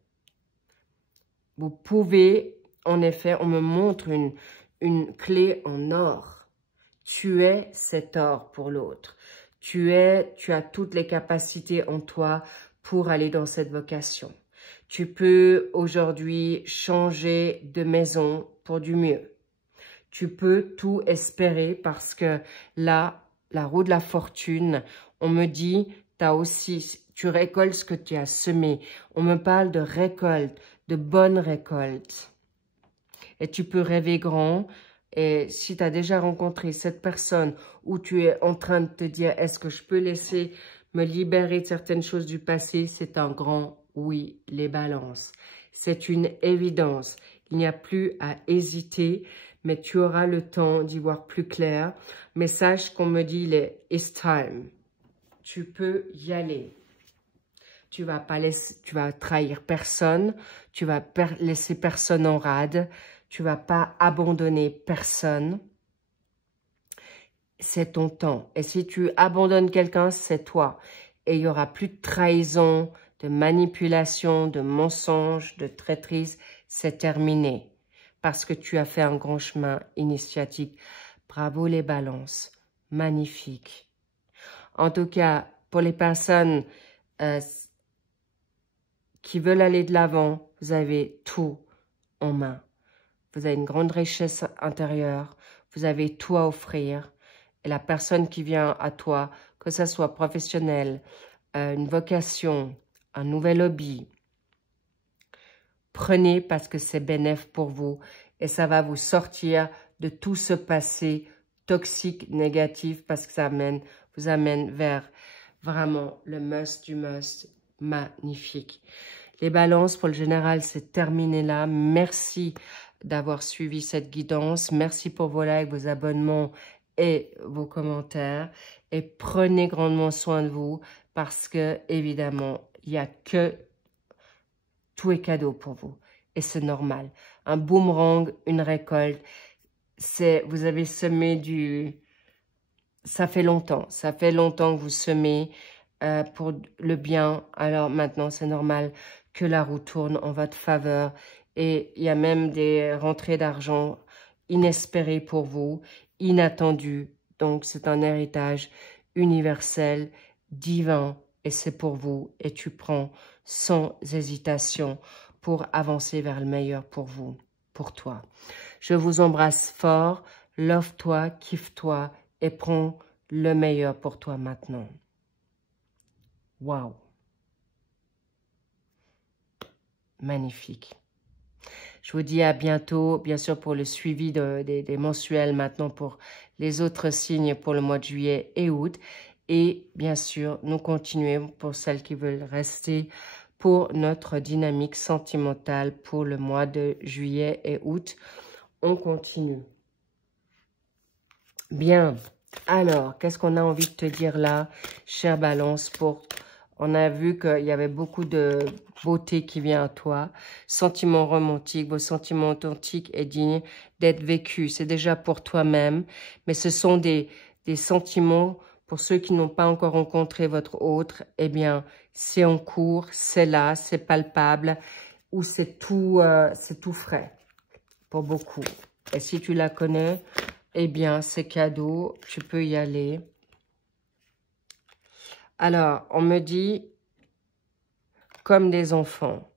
Vous pouvez, en effet, on me montre une clé en or. Tu es cet or pour l'autre. Tu as toutes les capacités en toi pour aller dans cette vocation. Tu peux aujourd'hui changer de maison pour du mieux. Tu peux tout espérer parce que là, la roue de la fortune, on me dit, tu récoltes ce que tu as semé. On me parle de récolte, de bonne récolte. Et tu peux rêver grand. Et si tu as déjà rencontré cette personne où tu es en train de te dire, est-ce que je peux laisser me libérer de certaines choses du passé, c'est un grand oui, les balances. C'est une évidence. Il n'y a plus à hésiter, mais tu auras le temps d'y voir plus clair. Mais sache qu'on me dit, it's time. Tu peux y aller. Tu vas trahir personne. Tu vas laisser personne en rade. Tu vas pas abandonner personne. C'est ton temps. Et si tu abandonnes quelqu'un, c'est toi. Et il n'y aura plus de trahison, de manipulation, de mensonge, de traîtrise. C'est terminé. Parce que tu as fait un grand chemin initiatique. Bravo les balances. Magnifique. En tout cas, pour les personnes qui veulent aller de l'avant, vous avez tout en main. Vous avez une grande richesse intérieure. Vous avez tout à offrir. Et la personne qui vient à toi, que ce soit professionnel, une vocation, un nouvel hobby, Prenez parce que c'est bénéf pour vous et ça va vous sortir de tout ce passé toxique, négatif, parce que ça vous amène vers vraiment le must du must magnifique. Les balances, pour le général, c'est terminé là. Merci d'avoir suivi cette guidance. Merci pour vos likes, vos abonnements et vos commentaires. Et prenez grandement soin de vous parce que, évidemment, il n'y a que tout est cadeau pour vous. Et c'est normal. Un boomerang, une récolte, vous avez semé du... Ça fait longtemps que vous semez pour le bien. Alors maintenant, c'est normal que la roue tourne en votre faveur. Et il y a même des rentrées d'argent inespérées pour vous, inattendues. Donc, c'est un héritage universel, divin, et c'est pour vous. Et tu prends sans hésitation pour avancer vers le meilleur pour vous, pour toi. Je vous embrasse fort, love-toi, kiffe-toi et prends le meilleur pour toi maintenant. Waouh! Magnifique. Je vous dis à bientôt, bien sûr pour le suivi des mensuels maintenant pour les autres signes pour le mois de juillet et août. Et bien sûr, nous continuons pour celles qui veulent rester pour notre dynamique sentimentale pour le mois de juillet et août. On continue. Bien. Alors, qu'est-ce qu'on a envie de te dire là, chère Balance, on a vu qu'il y avait beaucoup de beauté qui vient à toi, sentiments romantiques, vos sentiments authentiques et dignes d'être vécus. C'est déjà pour toi-même, mais ce sont des sentiments pour ceux qui n'ont pas encore rencontré votre autre. Eh bien, c'est en cours, c'est là, c'est palpable, ou c'est tout frais pour beaucoup. Et si tu la connais, eh bien, c'est cadeau, tu peux y aller. Alors, on me dit, comme des enfants,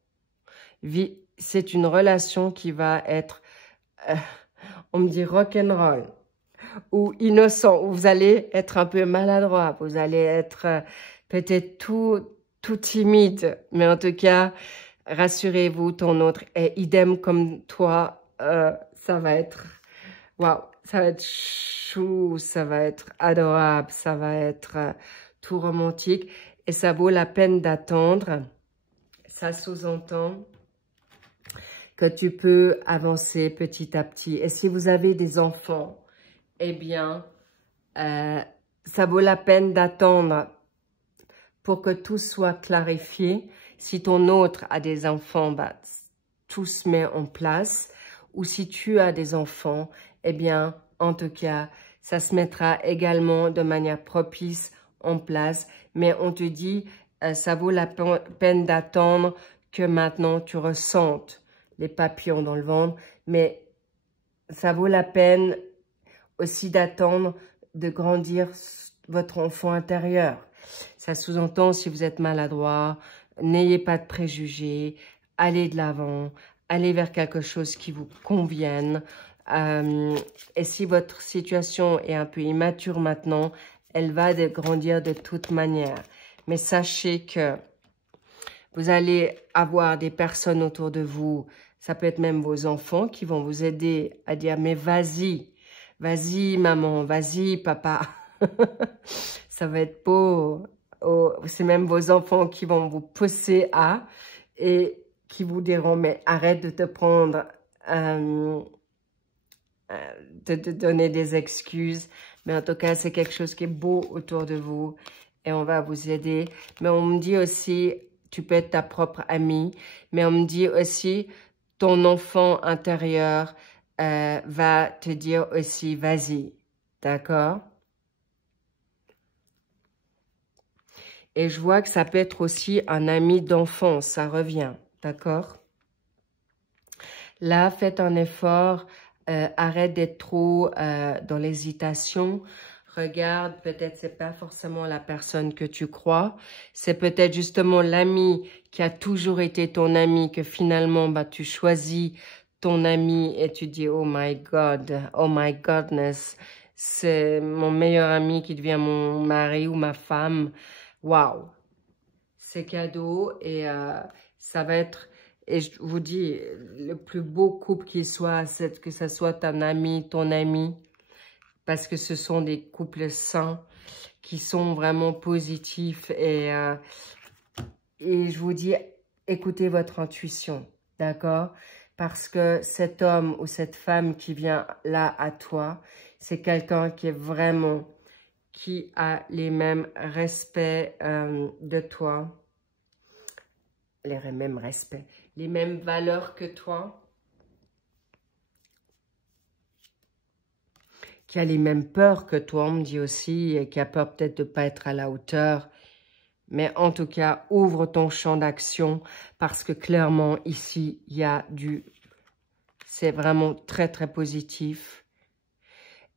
c'est une relation qui va être, on me dit rock'n'roll, ou innocent, où vous allez être un peu maladroit, vous allez être peut-être tout timide, mais en tout cas, rassurez-vous, ton autre est idem comme toi, ça va être, waouh, ça va être chou, ça va être adorable, ça va être tout romantique et ça vaut la peine d'attendre. Ça sous-entend que tu peux avancer petit à petit. Et si vous avez des enfants, eh bien, ça vaut la peine d'attendre pour que tout soit clarifié. Si ton autre a des enfants, bah, tout se met en place. Ou si tu as des enfants, eh bien, en tout cas, ça se mettra également de manière propice en place. Mais on te dit, ça vaut la peine d'attendre que maintenant tu ressentes les papillons dans le ventre. Mais ça vaut la peine aussi d'attendre de grandir votre enfant intérieur. Ça sous-entend, si vous êtes maladroit, n'ayez pas de préjugés, allez de l'avant, allez vers quelque chose qui vous convienne. Et si votre situation est un peu immature maintenant, elle va grandir de toute manière. Mais sachez que vous allez avoir des personnes autour de vous, ça peut être même vos enfants qui vont vous aider à dire « mais vas-y, vas-y maman, vas-y papa ». Ça va être beau. Oh, c'est même vos enfants qui vont vous pousser à et qui vous diront « mais arrête de te prendre, de te donner des excuses ». Mais en tout cas, c'est quelque chose qui est beau autour de vous et on va vous aider. Mais on me dit aussi, tu peux être ta propre amie, mais on me dit aussi, ton enfant intérieur va te dire aussi, vas-y, d'accord? Et je vois que ça peut être aussi un ami d'enfance, ça revient, d'accord? Là, faites un effort, arrête d'être trop dans l'hésitation. Regarde, peut-être c'est pas forcément la personne que tu crois. C'est peut-être justement l'ami qui a toujours été ton ami, que finalement, bah, tu choisis ton ami et tu dis, oh my godness, c'est mon meilleur ami qui devient mon mari ou ma femme. Waouh! C'est cadeau et ça va être Et je vous dis, le plus beau couple qui soit, c'est que ce soit ton ami, parce que ce sont des couples sains qui sont vraiment positifs. Et je vous dis, écoutez votre intuition, d'accord? Parce que cet homme ou cette femme qui vient là à toi, c'est quelqu'un qui est vraiment, qui a les mêmes respects de toi, les mêmes respects, les mêmes valeurs que toi, qui a les mêmes peurs que toi, on me dit aussi, et qui a peur peut-être de ne pas être à la hauteur. Mais en tout cas, ouvre ton champ d'action parce que clairement, ici, il y a du... C'est vraiment très, très positif.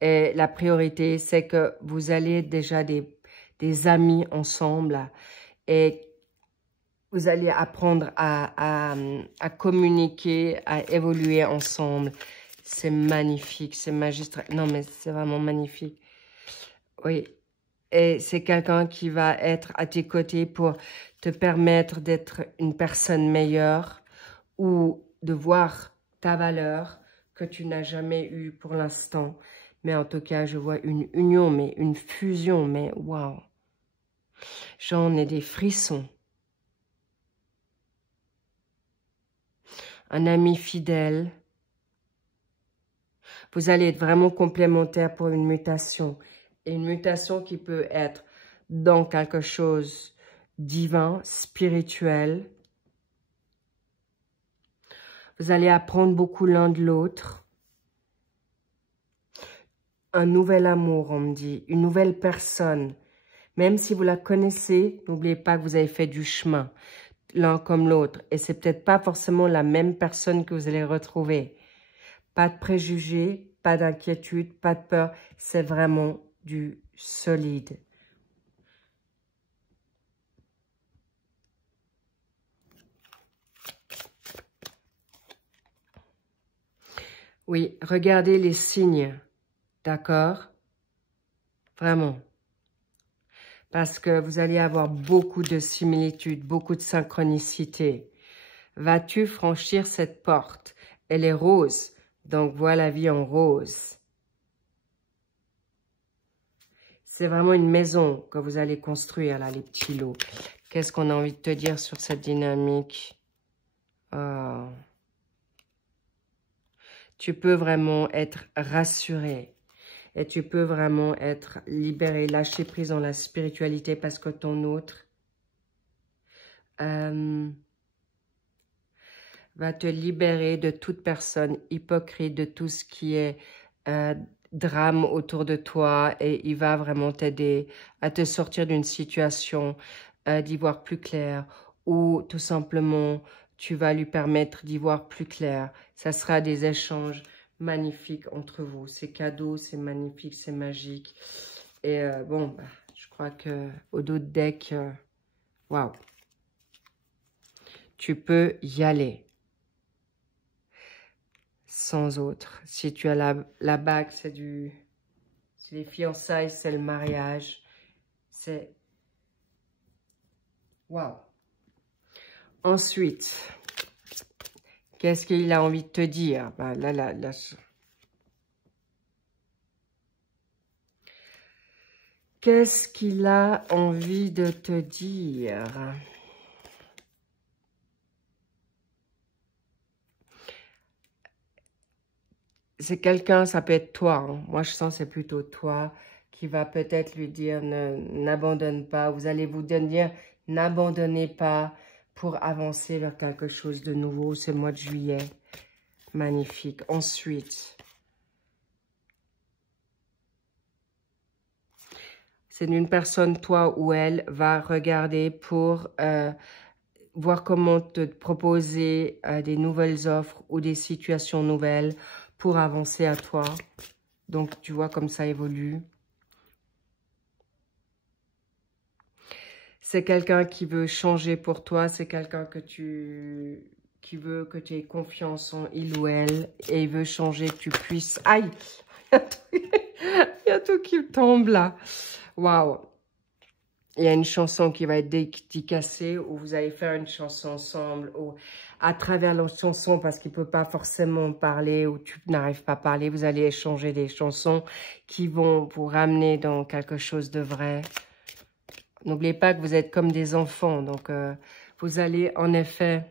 Et la priorité, c'est que vous allez déjà des amis ensemble et vous allez apprendre à communiquer, à évoluer ensemble. C'est magnifique, c'est magistral. Non, mais c'est vraiment magnifique. Oui. Et c'est quelqu'un qui va être à tes côtés pour te permettre d'être une personne meilleure ou de voir ta valeur que tu n'as jamais eue pour l'instant. Mais en tout cas, je vois une union, mais une fusion, mais waouh. J'en ai des frissons. Un ami fidèle. Vous allez être vraiment complémentaires pour une mutation. Et une mutation qui peut être dans quelque chose divin, spirituel. Vous allez apprendre beaucoup l'un de l'autre. Un nouvel amour, on me dit. Une nouvelle personne. Même si vous la connaissez, n'oubliez pas que vous avez fait du chemin. L'un comme l'autre. Et c'est peut-être pas forcément la même personne que vous allez retrouver. Pas de préjugés, pas d'inquiétude, pas de peur. C'est vraiment du solide. Oui, regardez les signes, d'accord? Vraiment. Parce que vous allez avoir beaucoup de similitudes, beaucoup de synchronicité. Vas-tu franchir cette porte? Elle est rose, donc vois la vie en rose. C'est vraiment une maison que vous allez construire, là, les petits lots. Qu'est-ce qu'on a envie de te dire sur cette dynamique? Oh. Tu peux vraiment être rassuré. Et tu peux vraiment être libéré, lâcher prise dans la spiritualité parce que ton autre va te libérer de toute personne hypocrite, de tout ce qui est drame autour de toi et il va vraiment t'aider à te sortir d'une situation, d'y voir plus clair ou tout simplement tu vas lui permettre d'y voir plus clair. Ça sera des échanges magnifiques entre vous. C'est cadeau, c'est magnifique, c'est magique. Et bon, bah, je crois que au dos de deck, waouh, tu peux y aller. Sans autre. Si tu as la bague, c'est les fiançailles, c'est le mariage. C'est... Waouh. Ensuite, qu'est-ce qu'il a envie de te dire? Ben, là. Qu'est-ce qu'il a envie de te dire? C'est quelqu'un, ça peut être toi. Hein. Moi, je sens que c'est plutôt toi qui va peut-être lui dire n'abandonne pas. Vous allez vous dire n'abandonnez pas pour avancer vers quelque chose de nouveau. C'est le mois de juillet. Magnifique. Ensuite, c'est une personne, toi ou elle, va regarder pour voir comment te proposer des nouvelles offres ou des situations nouvelles pour avancer à toi. Donc, tu vois comme ça évolue. C'est quelqu'un qui veut changer pour toi. C'est quelqu'un qui veut que tu aies confiance en il ou elle. Et il veut changer, que tu puisses... Aïe! Il y a tout qui tombe là. Waouh! Il y a une chanson qui va être dédicacée ou vous allez faire une chanson ensemble. Ou... à travers la chanson, parce qu'il ne peut pas forcément parler ou tu n'arrives pas à parler, vous allez échanger des chansons qui vont vous ramener dans quelque chose de vrai. N'oubliez pas que vous êtes comme des enfants, donc vous allez en effet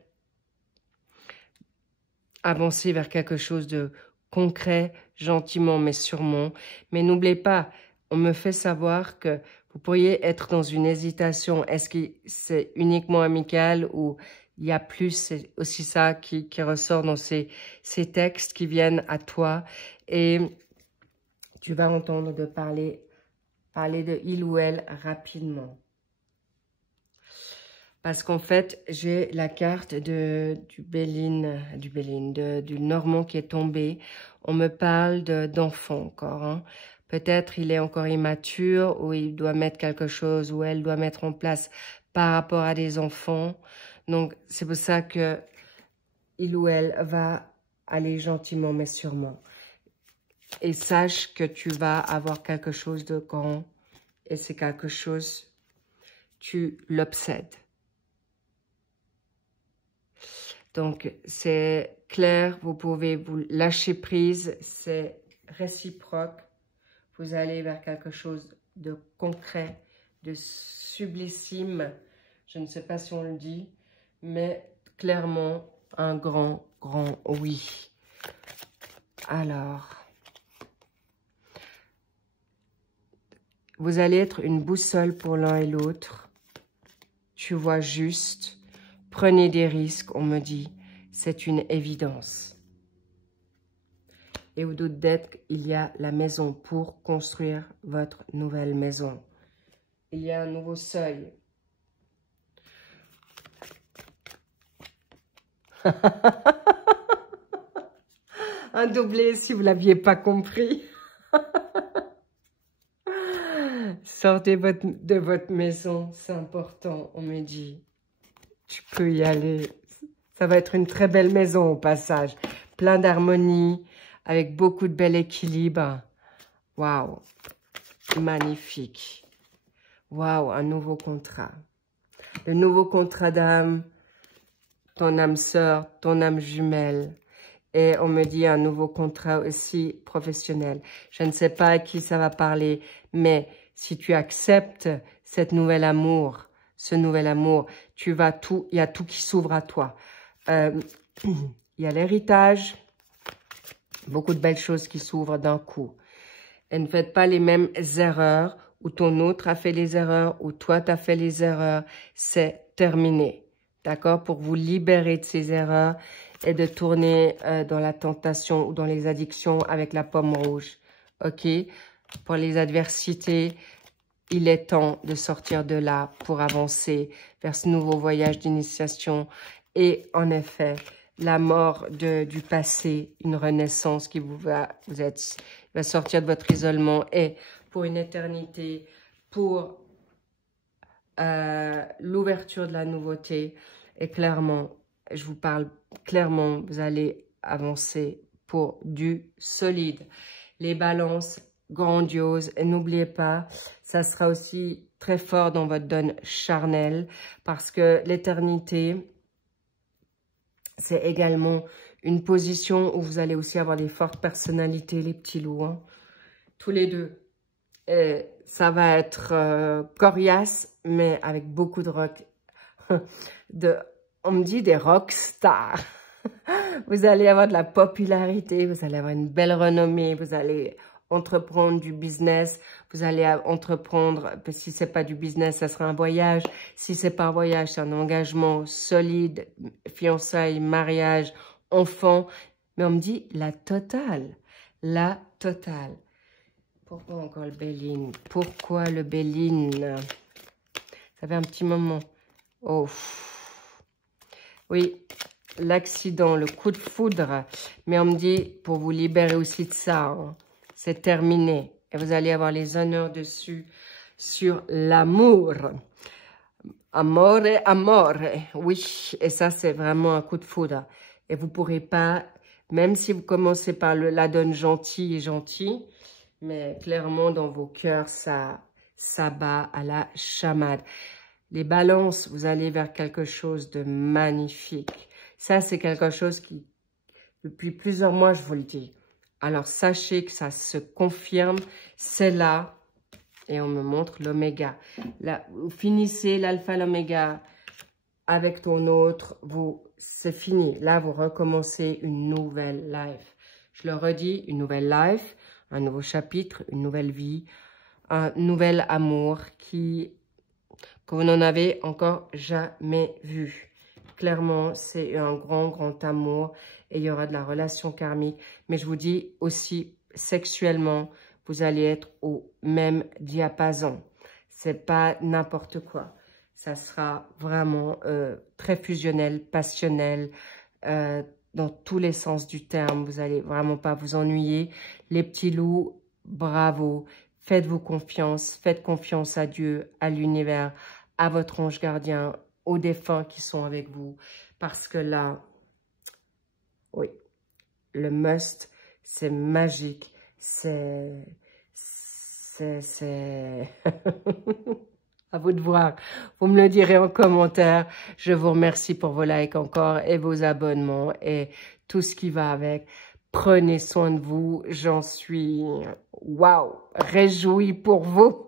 avancer vers quelque chose de concret, gentiment mais sûrement. Mais n'oubliez pas, on me fait savoir que vous pourriez être dans une hésitation. Est-ce que c'est uniquement amical ou il y a plus, c'est aussi ça qui ressort dans ces textes qui viennent à toi. Et tu vas entendre de parler de il ou elle rapidement. Parce qu'en fait, j'ai la carte du Normand qui est tombé. On me parle d'enfant encore. Hein. Peut-être il est encore immature ou il doit mettre quelque chose ou elle doit mettre en place par rapport à des enfants. Donc, c'est pour ça que il ou elle va aller gentiment mais sûrement. Et sache que tu vas avoir quelque chose de grand et c'est quelque chose, tu l'obsèdes. Donc, c'est clair, vous pouvez vous lâcher prise, c'est réciproque. Vous allez vers quelque chose de concret, de sublissime. Je ne sais pas si on le dit, mais clairement, un grand oui. Alors, vous allez être une boussole pour l'un et l'autre. Tu vois juste. Prenez des risques, on me dit. C'est une évidence. Et au dos d'être, il y a la maison pour construire votre nouvelle maison. Il y a un nouveau seuil. Un doublé si vous ne l'aviez pas compris. Sortez de votre maison, c'est important, on me dit. Tu peux y aller. Ça va être une très belle maison au passage. Plein d'harmonie, avec beaucoup de bel équilibre. Waouh, magnifique. Waouh, un nouveau contrat. Le nouveau contrat d'âme, ton âme sœur, ton âme jumelle. Et on me dit un nouveau contrat aussi professionnel. Je ne sais pas à qui ça va parler, mais si tu acceptes cette nouvel amour, ce nouvel amour, tu vas tout, il y a tout qui s'ouvre à toi. Il y a l'héritage, beaucoup de belles choses qui s'ouvrent d'un coup. Et ne faites pas les mêmes erreurs, où ton autre a fait les erreurs, ou toi tu as fait les erreurs. C'est terminé, d'accord? Pour vous libérer de ces erreurs et de tourner dans la tentation ou dans les addictions avec la pomme rouge, ok? Pour les adversités, il est temps de sortir de là pour avancer vers ce nouveau voyage d'initiation. Et en effet, la mort du passé, une renaissance qui va sortir de votre isolement et pour une éternité, pour l'ouverture de la nouveauté. Et clairement, je vous parle clairement, vous allez avancer pour du solide. Les balances grandioses. Et n'oubliez pas, ça sera aussi très fort dans votre donne charnelle parce que l'éternité, c'est également une position où vous allez aussi avoir des fortes personnalités, les petits loups, hein. Tous les deux. Et ça va être coriace, mais avec beaucoup de rock. On me dit des rock stars. Vous allez avoir de la popularité, vous allez avoir une belle renommée, vous allez entreprendre du business, vous allez entreprendre, si c'est pas du business, ça sera un voyage. Si c'est pas un voyage, c'est un engagement solide, fiançailles, mariage, enfant. Mais on me dit la totale, la totale. Pourquoi encore le Béline? Pourquoi le Béline? Ça fait un petit moment. Oh, oui, l'accident, le coup de foudre. Mais on me dit, pour vous libérer aussi de ça, hein, c'est terminé. Et vous allez avoir les honneurs dessus sur l'amour. Amore, amore. Oui, et ça, c'est vraiment un coup de foudre. Et vous ne pourrez pas, même si vous commencez par la donne gentille et gentille, mais clairement, dans vos cœurs, ça bat à la chamade. Les balances, vous allez vers quelque chose de magnifique. Ça, c'est quelque chose qui, depuis plusieurs mois, je vous le dis. Alors, sachez que ça se confirme. C'est là. Et on me montre l'oméga. Là, vous finissez l'alpha, l'oméga avec ton autre. C'est fini. Là, vous recommencez une nouvelle life. Je le redis, une nouvelle life, un nouveau chapitre, une nouvelle vie, un nouvel amour que vous n'en avez encore jamais vu. Clairement, c'est un grand, grand amour et il y aura de la relation karmique. Mais je vous dis aussi, sexuellement, vous allez être au même diapason. C'est pas n'importe quoi. Ça sera vraiment très fusionnel, passionnel, dans tous les sens du terme. Vous allez vraiment pas vous ennuyer. Les petits loups, bravo. Faites-vous confiance. Faites confiance à Dieu, à l'univers, à votre ange gardien, aux défunts qui sont avec vous. Parce que là, oui, le must, c'est magique. C'est à vous de voir. Vous me le direz en commentaire. Je vous remercie pour vos likes encore et vos abonnements et tout ce qui va avec. Prenez soin de vous. J'en suis, waouh, réjouie pour vous.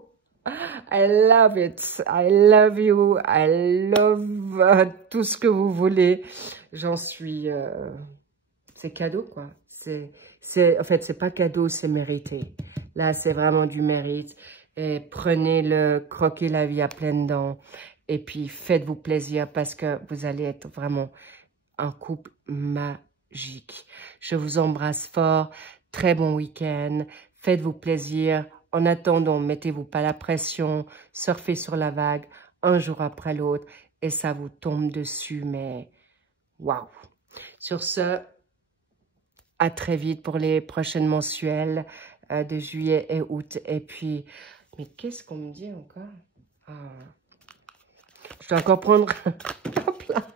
I love it. I love you. I love tout ce que vous voulez. J'en suis, c'est cadeau quoi. En fait, c'est pas cadeau, c'est mérité. Là, c'est vraiment du mérite. Et prenez-le, croquez la vie à pleines dents. Et puis, faites-vous plaisir parce que vous allez être vraiment un couple magique. Je vous embrasse fort. Très bon week-end. Faites-vous plaisir. En attendant, mettez-vous pas la pression. Surfez sur la vague un jour après l'autre. Et ça vous tombe dessus, mais waouh. Sur ce, à très vite pour les prochaines mensuelles de juillet et août. Et puis, mais qu'est-ce qu'on me dit encore? Ah. Je dois encore prendre... Hop là.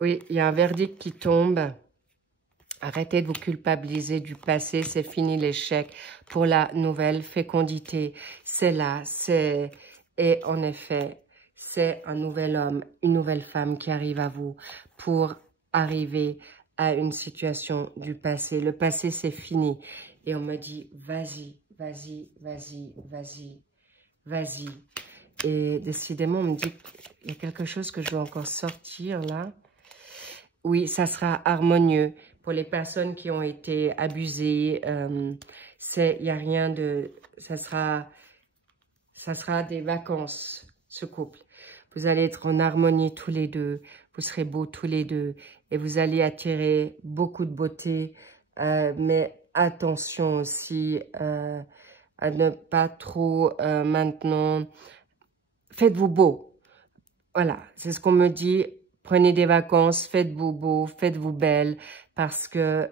Oui, il y a un verdict qui tombe. Arrêtez de vous culpabiliser du passé. C'est fini l'échec pour la nouvelle fécondité. C'est là, c'est... Et en effet, c'est un nouvel homme, une nouvelle femme qui arrive à vous pour arriver à une situation du passé. Le passé, c'est fini. Et on me dit, vas-y, vas-y, vas-y, vas-y, vas-y. Et décidément, on me dit qu'il y a quelque chose que je dois encore sortir là. Oui, ça sera harmonieux. Pour les personnes qui ont été abusées, il n'y a rien de... Ça sera des vacances, ce couple. Vous allez être en harmonie tous les deux. Vous serez beaux tous les deux. Et vous allez attirer beaucoup de beauté. Mais attention aussi à ne pas trop maintenant... Faites-vous beau. Voilà, c'est ce qu'on me dit. Prenez des vacances, faites-vous beau, faites-vous belle. Parce que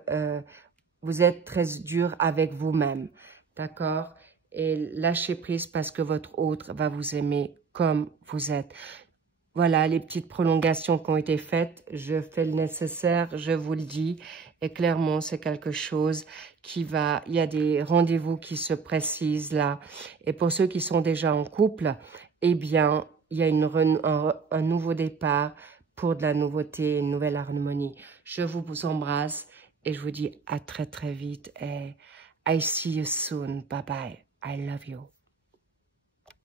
vous êtes très dur avec vous-même. D'accord? Et lâchez prise parce que votre autre va vous aimer comme vous êtes. Voilà les petites prolongations qui ont été faites. Je fais le nécessaire, je vous le dis. Et clairement, c'est quelque chose qui va... Il y a des rendez-vous qui se précisent là. Et pour ceux qui sont déjà en couple, eh bien, il y a un nouveau départ pour de la nouveauté, une nouvelle harmonie. Je vous embrasse et je vous dis à très très vite. Et I see you soon. Bye bye. I love you.